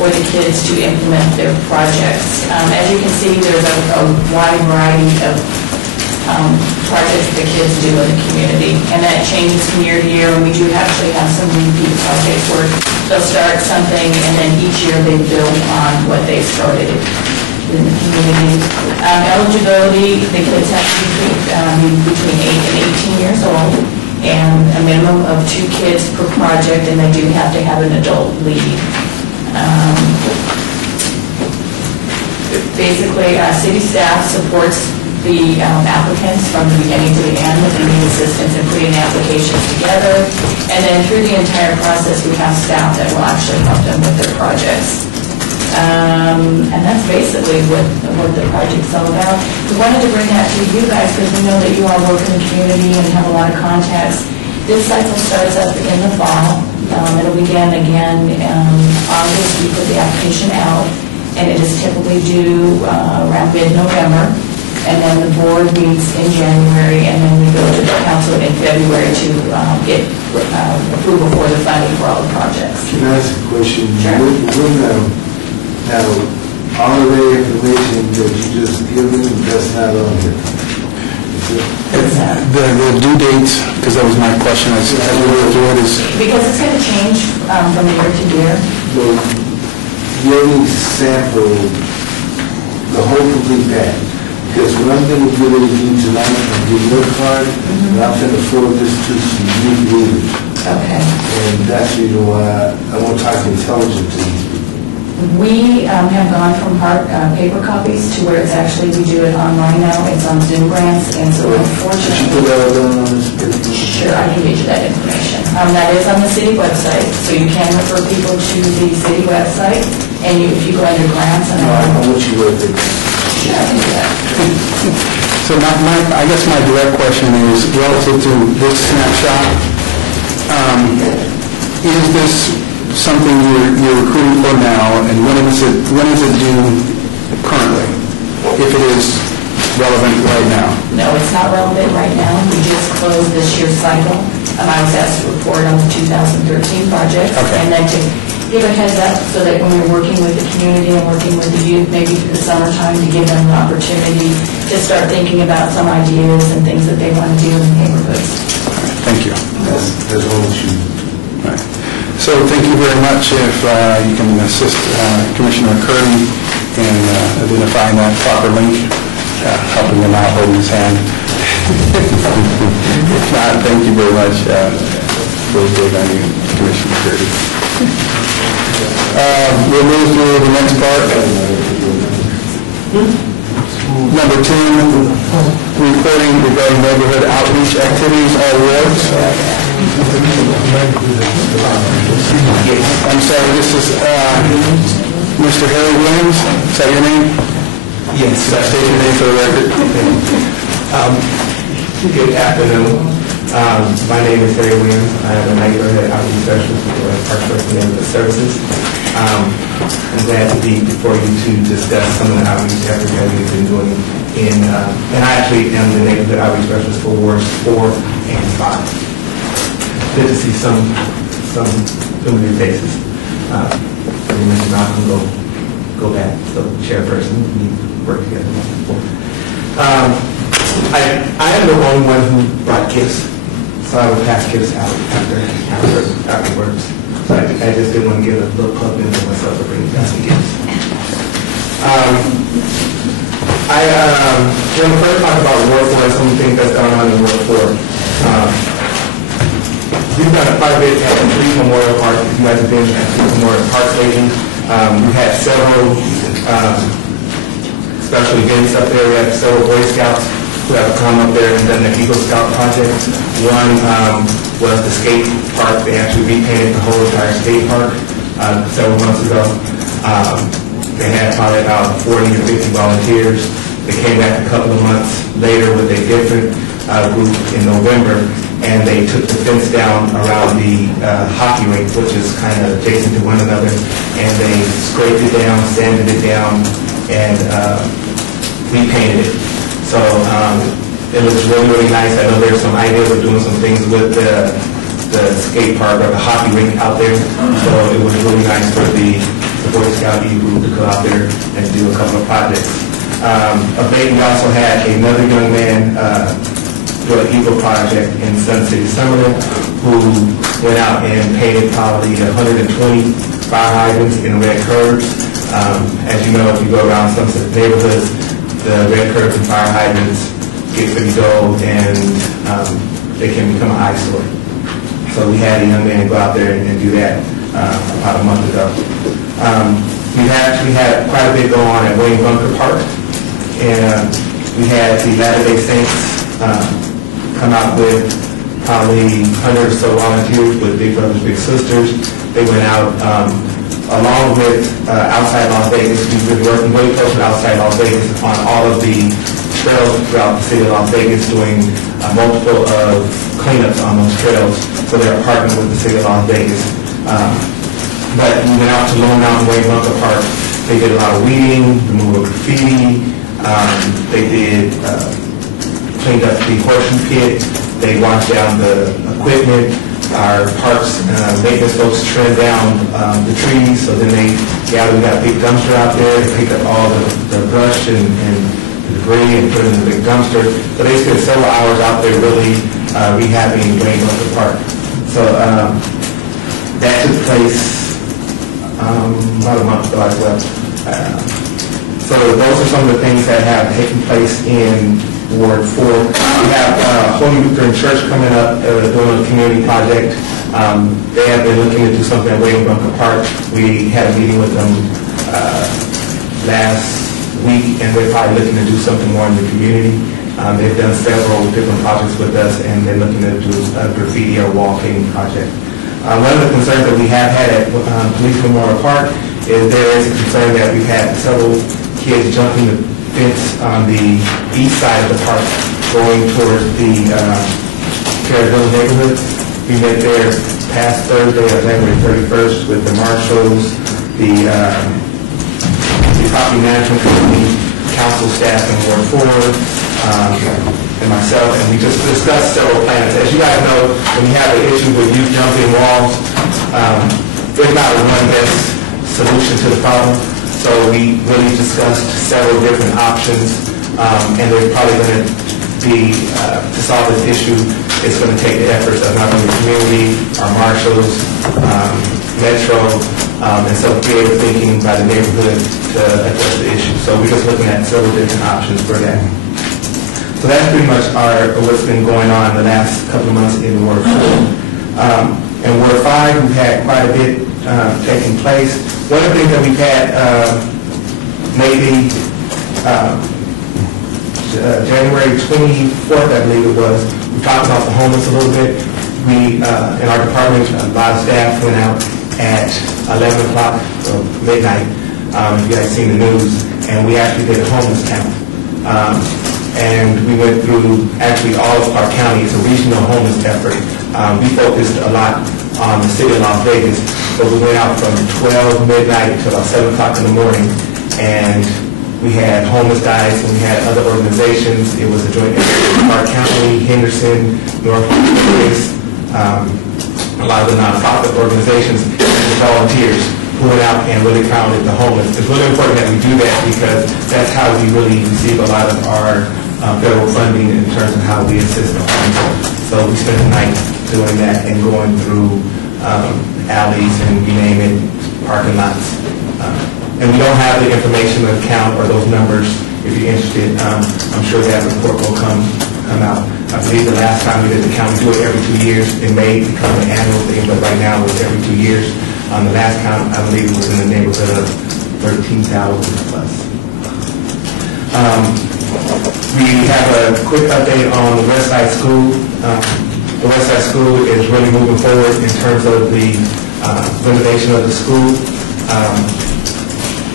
for the kids to implement their projects. As you can see, there's a wide variety of projects the kids do in the community, and that changes from year to year, and we do actually have some repeat projects where they'll start something and then each year they build on what they started in the community. Eligibility, the kids have to be between 8 and 18 years old, and a minimum of 2 kids per project, and they do have to have an adult lead. Basically, city staff supports the applicants from the beginning to the end. We need assistance in putting applications together. And then through the entire process, we have staff that will actually help them with their projects. And that's basically what the project's all about. We wanted to bring that to you guys because we know that you all work in the community and have a lot of contacts. This cycle starts up in the fall. It'll begin again in August. We put the application out, and it is typically due around mid-November. And then the board meets in January, and then we go to the council in February to get approval for the funding for all the projects. Can I ask a question? Sure. When Now, all of the information that you just given, that's not on here. The due dates, because that was my question, as we were through it, is Because it's going to change from year to year. So you only sample the whole complete package. Because what I'm going to get ready to do tonight, I'm getting your card, and I'm going to forward this to some youth leaders. Okay. And that's the reason why I want to talk intelligent to these people. We have gone from hard paper copies to where it's actually, we do it online now. It's on Zoom grants, and so Did you put unfortunately... that all down on this paper? Sure, I can get you that information. That is on the city website, so you can refer people to the city website, and if you go under grants and... No, I want you to write it. Sure, I can do that. so I guess my direct question is relative to this snapshot. Is this something you're recruiting for now, and when is it due currently, if it is relevant right now? No, it's not relevant right now. We just closed this year's cycle. I was asked to report on the 2013 projects, Okay. and then to give a heads up so that when we're working with the community and working with the youth, maybe through the summertime, to give them an opportunity to start thinking about some ideas and things that they want to do in the neighborhoods. Thank you. That's all that you... Right. So thank you very much. If you can assist Commissioner Curtin in identifying that proper link, helping him out, holding his hand. If not, thank you very much. Really big on you, Commissioner Curtin. We'll move to the next part. Number 2, reporting regarding neighborhood outreach activities, all wards. I'm sorry, this is Mr. Harry Williams. Is that your name? Yes. State your name for the record. Good afternoon. My name is Harry Williams. I am a neighborhood outreach specialist for Parks Rec Neighborhood Services. I'm glad to be before you to discuss some of the outreach efforts that we've been doing and I actually am the neighborhood outreach specialist for wards 4 and 5. Good to see some familiar faces. You mentioned Malcolm, go back. So chairperson, we work together. I am the only one who brought gifts, so I would pass gifts out afterwards. So I just didn't want to give a little plug in for myself for bringing down some gifts. When we first talked about Ward 4 and some of the things that's going on in Ward 4, we've done quite a bit at the Police Memorial Park. If you guys have been at the Memorial Park lately, we've had several special events up there. We have several Boy Scouts who have come up there and done the Eagle Scout project. One was the skate park. They actually repainted the whole entire skate park several months ago. They had probably about 40 or 50 volunteers. They came back a couple of months later with a different group in November, and they took the fence down around the hockey rink, which is kind of adjacent to one another, and they scraped it down, sanded it down, and repainted it. So it looks really, really nice. I know there's some ideas of doing some things with the skate park or the hockey rink out there. So it was really nice for the Boy Scout youth group to go out there and do a couple of projects. We also had another young man do an Eagle project in Sun City, Summerlin, who went out and painted probably 120 fire hydrants in red curbs. As you know, if you go around some neighborhoods, the red curbs and fire hydrants get pretty dull and they can become an eyesore. So we had a young man go out there and do that about a month ago. We actually had quite a bit going on at Wayne Bunker Park, and we had the Latter-day Saints come out with probably 100 or so volunteers with Big Brothers Big Sisters. They went out along with Outside Las Vegas. We've been working very close with Outside Las Vegas on all of the trails throughout the city of Las Vegas, doing multiple of cleanups on those trails. So they're partnering with the city of Las Vegas. But we went out to Lone Mountain Wayne Bunker Park. They did a lot of weeding, removal of graffiti. They did cleaned up the horseshoe pit. They washed down the equipment. our parks maintenance folks trim down the trees, so then we got a big dumpster out there to pick up all the brush and the debris and put it in the big dumpster. So they spent several hours out there really rehabbing Wayne Bunker Park. So that took place about a month ago as well. So those are some of the things that have taken place in Ward 4. We have Holy Lutheran Church coming up, doing a community project. They have been looking to do something at Wayne Bunker Park. We had a meeting with them last week, and they're probably looking to do something more in the community. They've done several different projects with us, and they're looking to do a graffiti or wall painting project. One of the concerns that we have had at Police Memorial Park is there is a concern that we've had several kids jumping the fence on the east side of the park going towards the Carrollville neighborhood. We met there past Thursday, January 31st, with the marshals, the property management company, council staff in Ward 4, and myself, and we just discussed several plans. As you guys know, when you have an issue with youth jumping walls, there's not a one best solution to the problem. So we really discussed several different options, and there's probably going to be, to solve this issue, it's going to take the efforts of not only the community, our marshals, Metro, and some creative thinking by the neighborhood to address the issue. So we're just looking at several different options for that. So that's pretty much what's been going on the last couple of months in Ward 4. In Ward 5, we've had quite a bit taking place. One of the things that we've had maybe January 24th, I believe it was, we talked about the homeless a little bit. We, in our department, a lot of staff went out at 11 o'clock, or midnight, if you guys seen the news, and we actually did a homeless count. And we went through actually all of our counties, a regional homeless effort. We focused a lot on the city of Las Vegas, but we went out from 12 midnight to about 7 o'clock in the morning, and we had homeless guys and we had other organizations. It was a joint effort with Clark County, Henderson, North Vegas, a lot of the nonprofit organizations and volunteers who went out and really counted the homeless. It's really important that we do that because that's how we really receive a lot of our federal funding in terms of how we assist the homeless. So we spent the night doing that and going through alleys and you name it, parking lots. And we don't have the information to count or those numbers. If you're interested, I'm sure that report will come out. I believe the last time we did the count, we do it every 2 years. It may become an annual thing, but right now it's every 2 years. The last count, I believe, was in the neighborhood of 13,000 plus. We have a quick update on the West Side School. The West Side School is really moving forward in terms of the renovation of the school.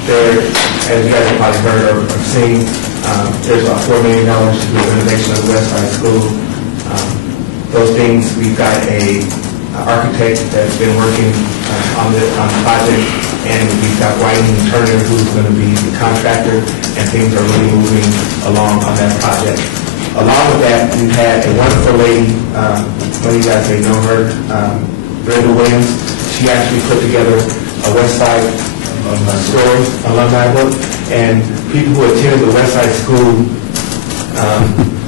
There, as you guys have probably heard or seen, there's about $4 million to the renovation of the West Side School. Those things, we've got an architect that's been working on the project, and we've got Whiting and Turner, who's going to be the contractor, and things are really moving along on that project. Along with that, we've had a wonderful lady, one of you guys may know her, Brenda Williams. She actually put together a West Side story, alumni book, and people who attended the West Side School,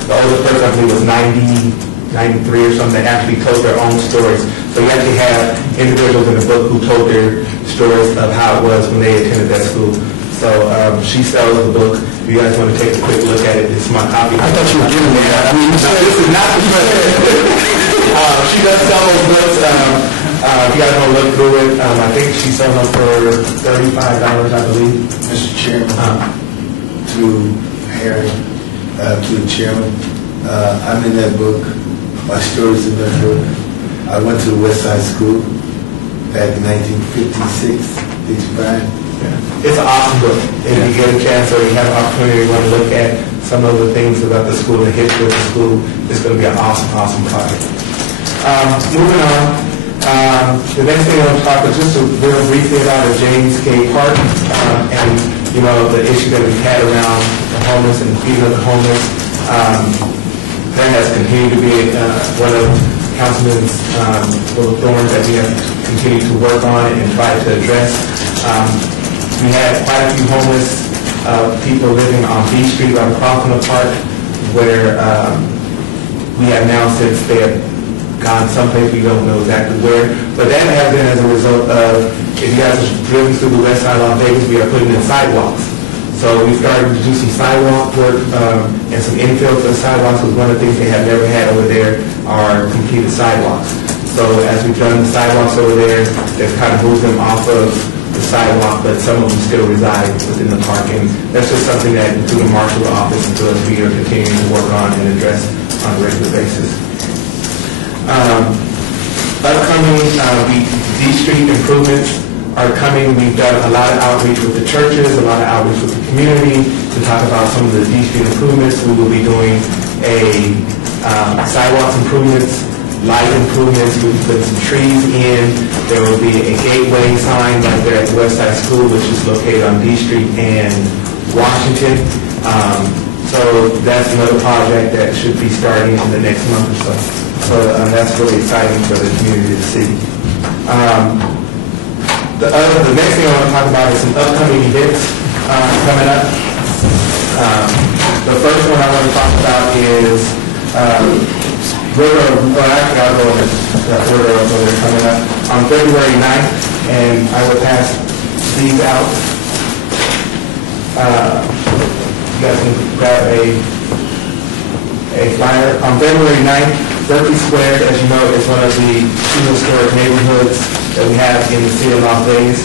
the oldest person I believe was 93 or something, that actually told their own stories. So you actually have individuals in the book who told their stories of how it was when they attended that school. So she sells the book. If you guys want to take a quick look at it, it's my copy. I thought you were giving me that. I mean, this is not the she does sell those books. If you guys want to look through it, I think she sells them for $35, I believe. Mr. Chairman, to Harry, to the chairman, I'm in that book. My story's in that book. I went to the West Side School back in 1956, 55. It's an awesome book. If you get a chance or you have an opportunity to want to look at some of the things about the school, the history of the school, it's going to be an awesome, awesome project. Moving on, the next thing I want to talk about just real briefly about is James K. Park and, you know, the issue that we've had around the homeless and the feeding of the homeless. That has continued to be one of Councilman's little thorns that we have continued to work on and try to address. We had quite a few homeless people living on B Street right across from the park, where we have now since they have gone someplace, we don't know exactly where, but that has been as a result of, if you guys have driven through the west side of Las Vegas, we are putting in sidewalks. So we started to do some sidewalk work and some infill for the sidewalks, because one of the things they have never had over there are completed sidewalks. So as we've done the sidewalks over there, they've kind of moved them off of the sidewalk, but some of them still reside within the park. And that's just something that through the marshal's office and through us, we are continuing to work on and address on a regular basis. Upcoming, D Street improvements are coming. We've done a lot of outreach with the churches, a lot of outreach with the community to talk about some of the D Street improvements. We will be doing a sidewalks improvements, light improvements. We'll be putting some trees in. There will be a gateway sign right there at the West Side School, which is located on D Street and Washington. So that's another project that should be starting in the next month or so. So that's really exciting for the community to see. The next thing I want to talk about is some upcoming events coming up. The first one I want to talk about is I'll go over they're coming up on February 9th, and I will pass these out. You guys can grab a flyer. On February 9th, Berkeley Square, as you know, is one of the two historic neighborhoods that we have in the city of Las Vegas.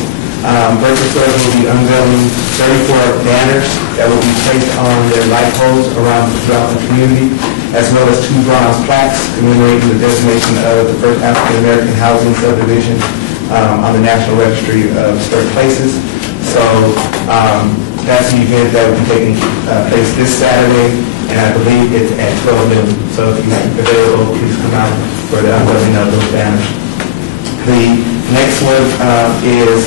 Berkeley Square will be unveiling 34 banners that will be placed on their light poles throughout the community, as well as 2 bronze plaques commemorating the designation of the first African American housing subdivision on the National Registry of Historic Places. So that's the event that will be taking place this Saturday, and I believe it's at 12 noon. So if you're available, please come out for the unveiling of those banners. The next one is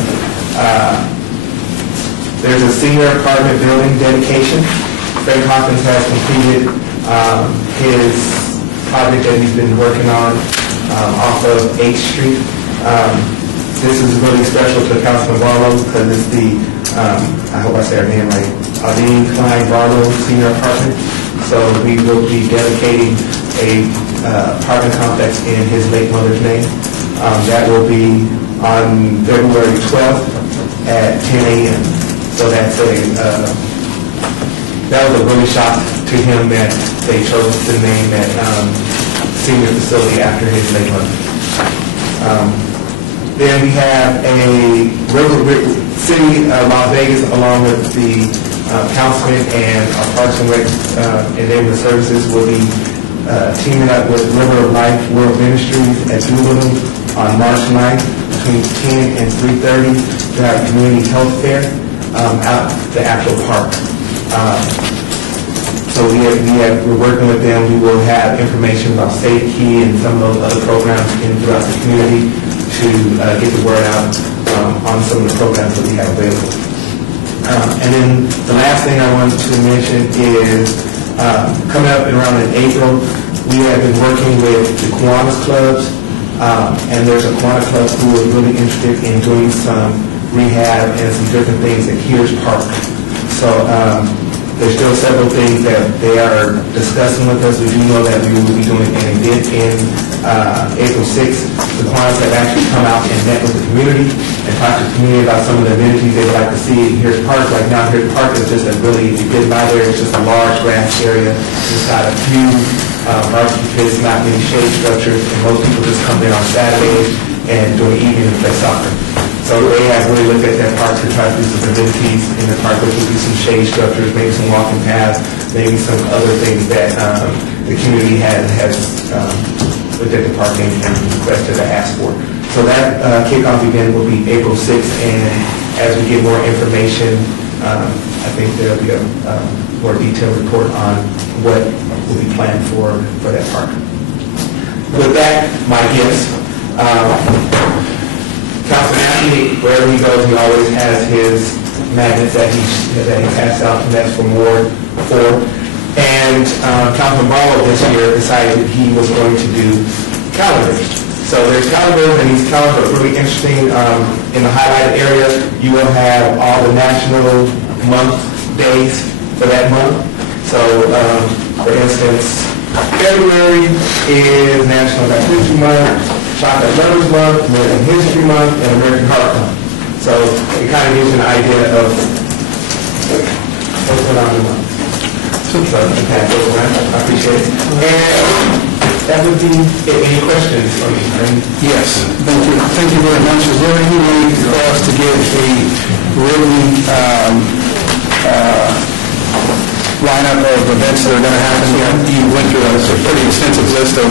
there's a senior apartment building dedication. Fred Hawkins has completed his project that he's been working on off of 8th Street. This is really special to Councilman Barlow because it's the, I hope I say her name right, Aldine Klein Barlow Senior Apartment. So we will be dedicating a apartment complex in his late mother's name. That will be on February 12th at 10 a.m. So that's that was a really shock to him that they chose to name that senior facility after his late mother. Then we have a City of Las Vegas, along with the councilman and our Parks and Rec and Neighborhood Services, will be teaming up with River of Life World Ministries at Doolittle on March 9th between 10 and 3:30 to have community health fair out the actual park. So we're working with them. We will have information about Safe Key and some of those other programs throughout the community to get the word out on some of the programs that we have available. And then the last thing I wanted to mention is coming up around in April, we have been working with the Kiwanis clubs, and there's a Kiwanis club who is really interested in doing some rehab and some different things at Hears Park. So there's still several things that they are discussing with us. We do know that we will be doing an event in April 6th. The Kiwanis have actually come out and met with the community and talked to the community about some of the amenities they'd like to see at Hears Park. Right now, Hears Park is just a really, if you get by there, it's just a large grass area. It's got a few barbecue pits, not many shade structures, and most people just come there on Saturdays and do an evening and play soccer. So they have really looked at that park to try to do some amenities in the park, which will be some shade structures, maybe some walking paths, maybe some other things that the community has looked at the park and requested to ask for. So that kickoff event will be April 6th, and as we get more information, I think there'll be a more detailed report on what will be planned for that park. With that, my guest, Councilman Anthony, wherever he goes, he always has his magnets that he passes out, and that's from Ward 4. And Councilman Barlow this year decided that he was going to do calendars. So there's calendars, and these calendars are really interesting. In the highlighted area, you will have all the national month days for that month. So, for instance, February is National Black History Month, Chocolate Lovers Month, American History Month, and American Heart Month. So it kind of gives you an idea of what's going on in the month. So, okay, I appreciate it. And that would be it. Any questions for me? Yes, thank you. Thank you very much. Is there any way for us to get a written lineup of events that are going to happen here? You went through a pretty extensive list of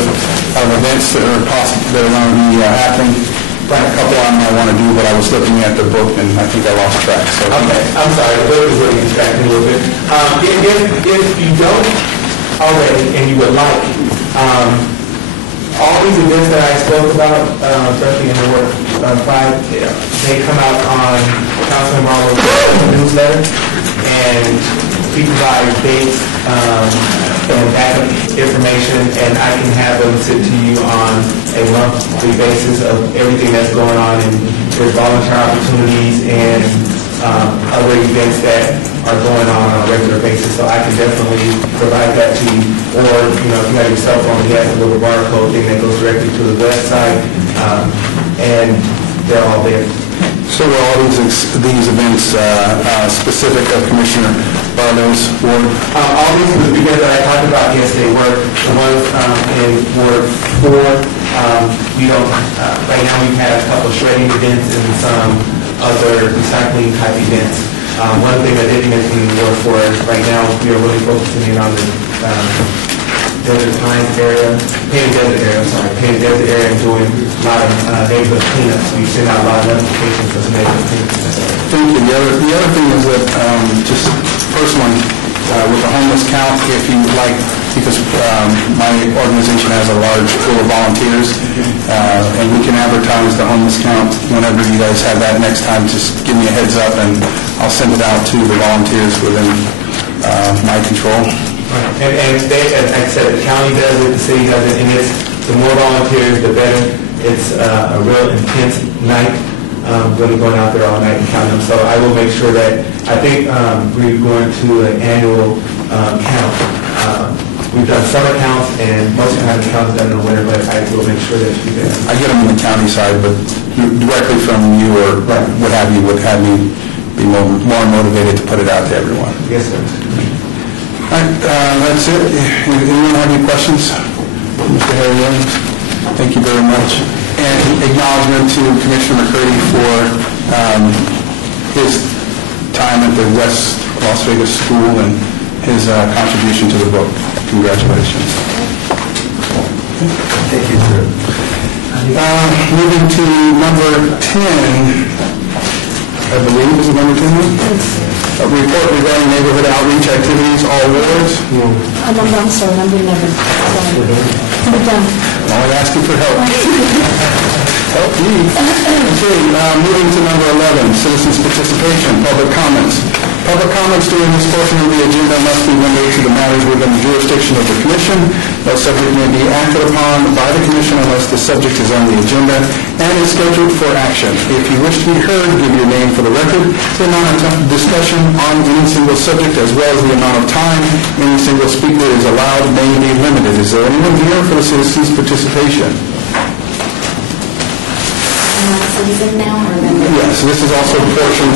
events that are possible, that are going to be happening. A couple of them I want to do, but I was looking at the book and I think I lost track. So. Okay, I'm sorry. The book is really distracting a little bit. If you don't already and you would like, all these events that I spoke about, especially in the Ward 5, they come out on Councilman Marlowe's newsletter, and we provide dates and backup information, and I can have them sent to you on a monthly basis of everything that's going on, and there's volunteer opportunities and other events that are going on a regular basis. So I can definitely provide that to you. Or, if you have your cell phone, you have a little barcode thing that goes directly to the website, and they're all there. So are all these events specific of Commissioner Barlow's ward? All these events that I talked about, yes, they were. The ones in Ward 4, we don't, right now we've had a couple of shredding events and some other recycling type events. One thing I didn't mention in Ward 4 is right now we are really focusing in on the Desert Pines area, Painted Desert area, and doing a lot of neighborhood cleanups. We send out a lot of notifications for some neighborhood cleanups. Thank you. The other thing is that, just personally, with the homeless count, if you would like, because my organization has a large pool of volunteers, and we can advertise the homeless count whenever you guys have that next time. Just give me a heads up, and I'll send it out to the volunteers within my control. And they, like I said, the county does it, the city does it, and the more volunteers, the better. It's a real intense night, really going out there all night and counting them. So I will make sure that, I think we're going to an annual count. We've done summer counts, and most of the time the count is done in the winter, but I will make sure that you guys. I get them on the county side, but directly from you or what have you would have me be more motivated to put it out to everyone. Yes, sir. All right, that's it. Anyone have any questions? Mr. Harry Williams, thank you very much. And acknowledgement to Commissioner McCurdy for his time at the West Las Vegas School and his contribution to the book. Congratulations. Thank you, sir. Moving to number 10, I believe, is it number 10? A report regarding neighborhood outreach activities, all wards. I'm sorry, number 11. Sorry. We're done. I'm only asking for help. Help me. Okay, moving to number 11, citizens' participation, public comments. Public comments during this portion of the agenda must be limited to the matters within the jurisdiction of the Commission. No subject may be acted upon by the Commission unless the subject is on the agenda and is scheduled for action. If you wish to be heard, give your name for the record. The amount of discussion on any single subject as well as the amount of time any single speaker is allowed may be limited. Is there anyone here for the citizens' participation? Citizen now or member? Yes, this is also a portion,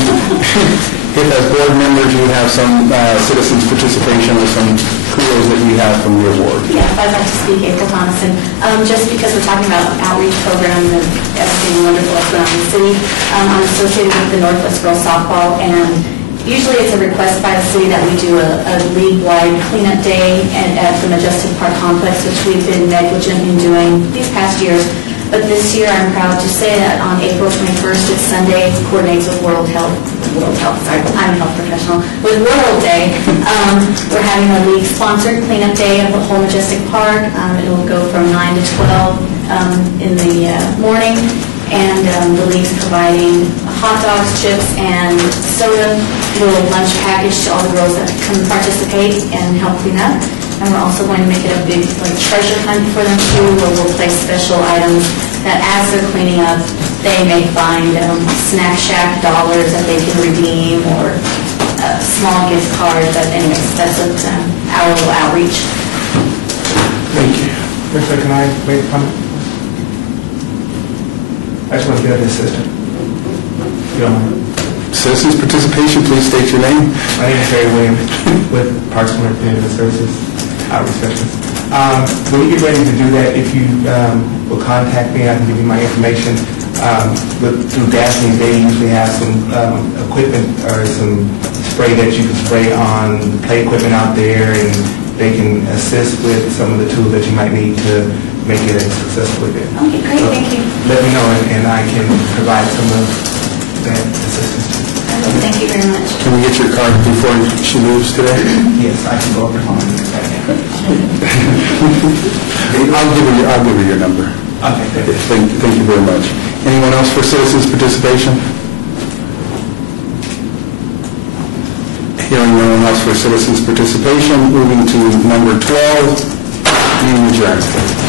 if as board members you have some citizens' participation or some kudos that you have from your ward. Yeah, I'd like to speak, April Thomason. Just because we're talking about outreach program and everything wonderful that's going on in the city, I'm associated with the Northwest Girls Softball, and usually it's a request by the city that we do a league-wide cleanup day at the Majestic Park Complex, which we've been negligent in doing these past years. But this year, I'm proud to say that on April 21st, it's Sunday, it coordinates with World Health, sorry, I'm a health professional, with World Day. We're having a league-sponsored cleanup day of the whole Majestic Park. It will go from 9 to 12 in the morning, and the league's providing hot dogs, chips, and soda, little lunch package to all the girls that come participate and help clean up. And we're also going to make it a big treasure hunt for them too, where we'll place special items that as they're cleaning up, they may find Snack Shack dollars that they can redeem or a small gift card. But anyways, that's what our little outreach. Thank you. Commissioner, can I make a comment? I just want to get this system. You don't mind? Citizens participation, please state your name. My name is Harry Williams with Parks and Recreation Services, outreach specialist. When you get ready to do that, if you will contact me, I can give you my information. Through Daphne, they usually have some equipment or some spray that you can spray on play equipment out there, and they can assist with some of the tools that you might need to make it a successful event. Okay, great, So thank you. let me know, and I can provide some of that assistance. Thank you very much. Can we get your card before she leaves today? Yes, I can go over home. I'll give her your number. Okay, thank you. Thank you very much. Anyone else for citizens participation? Hearing no one else for citizens participation, moving to number 12, meeting adjourned.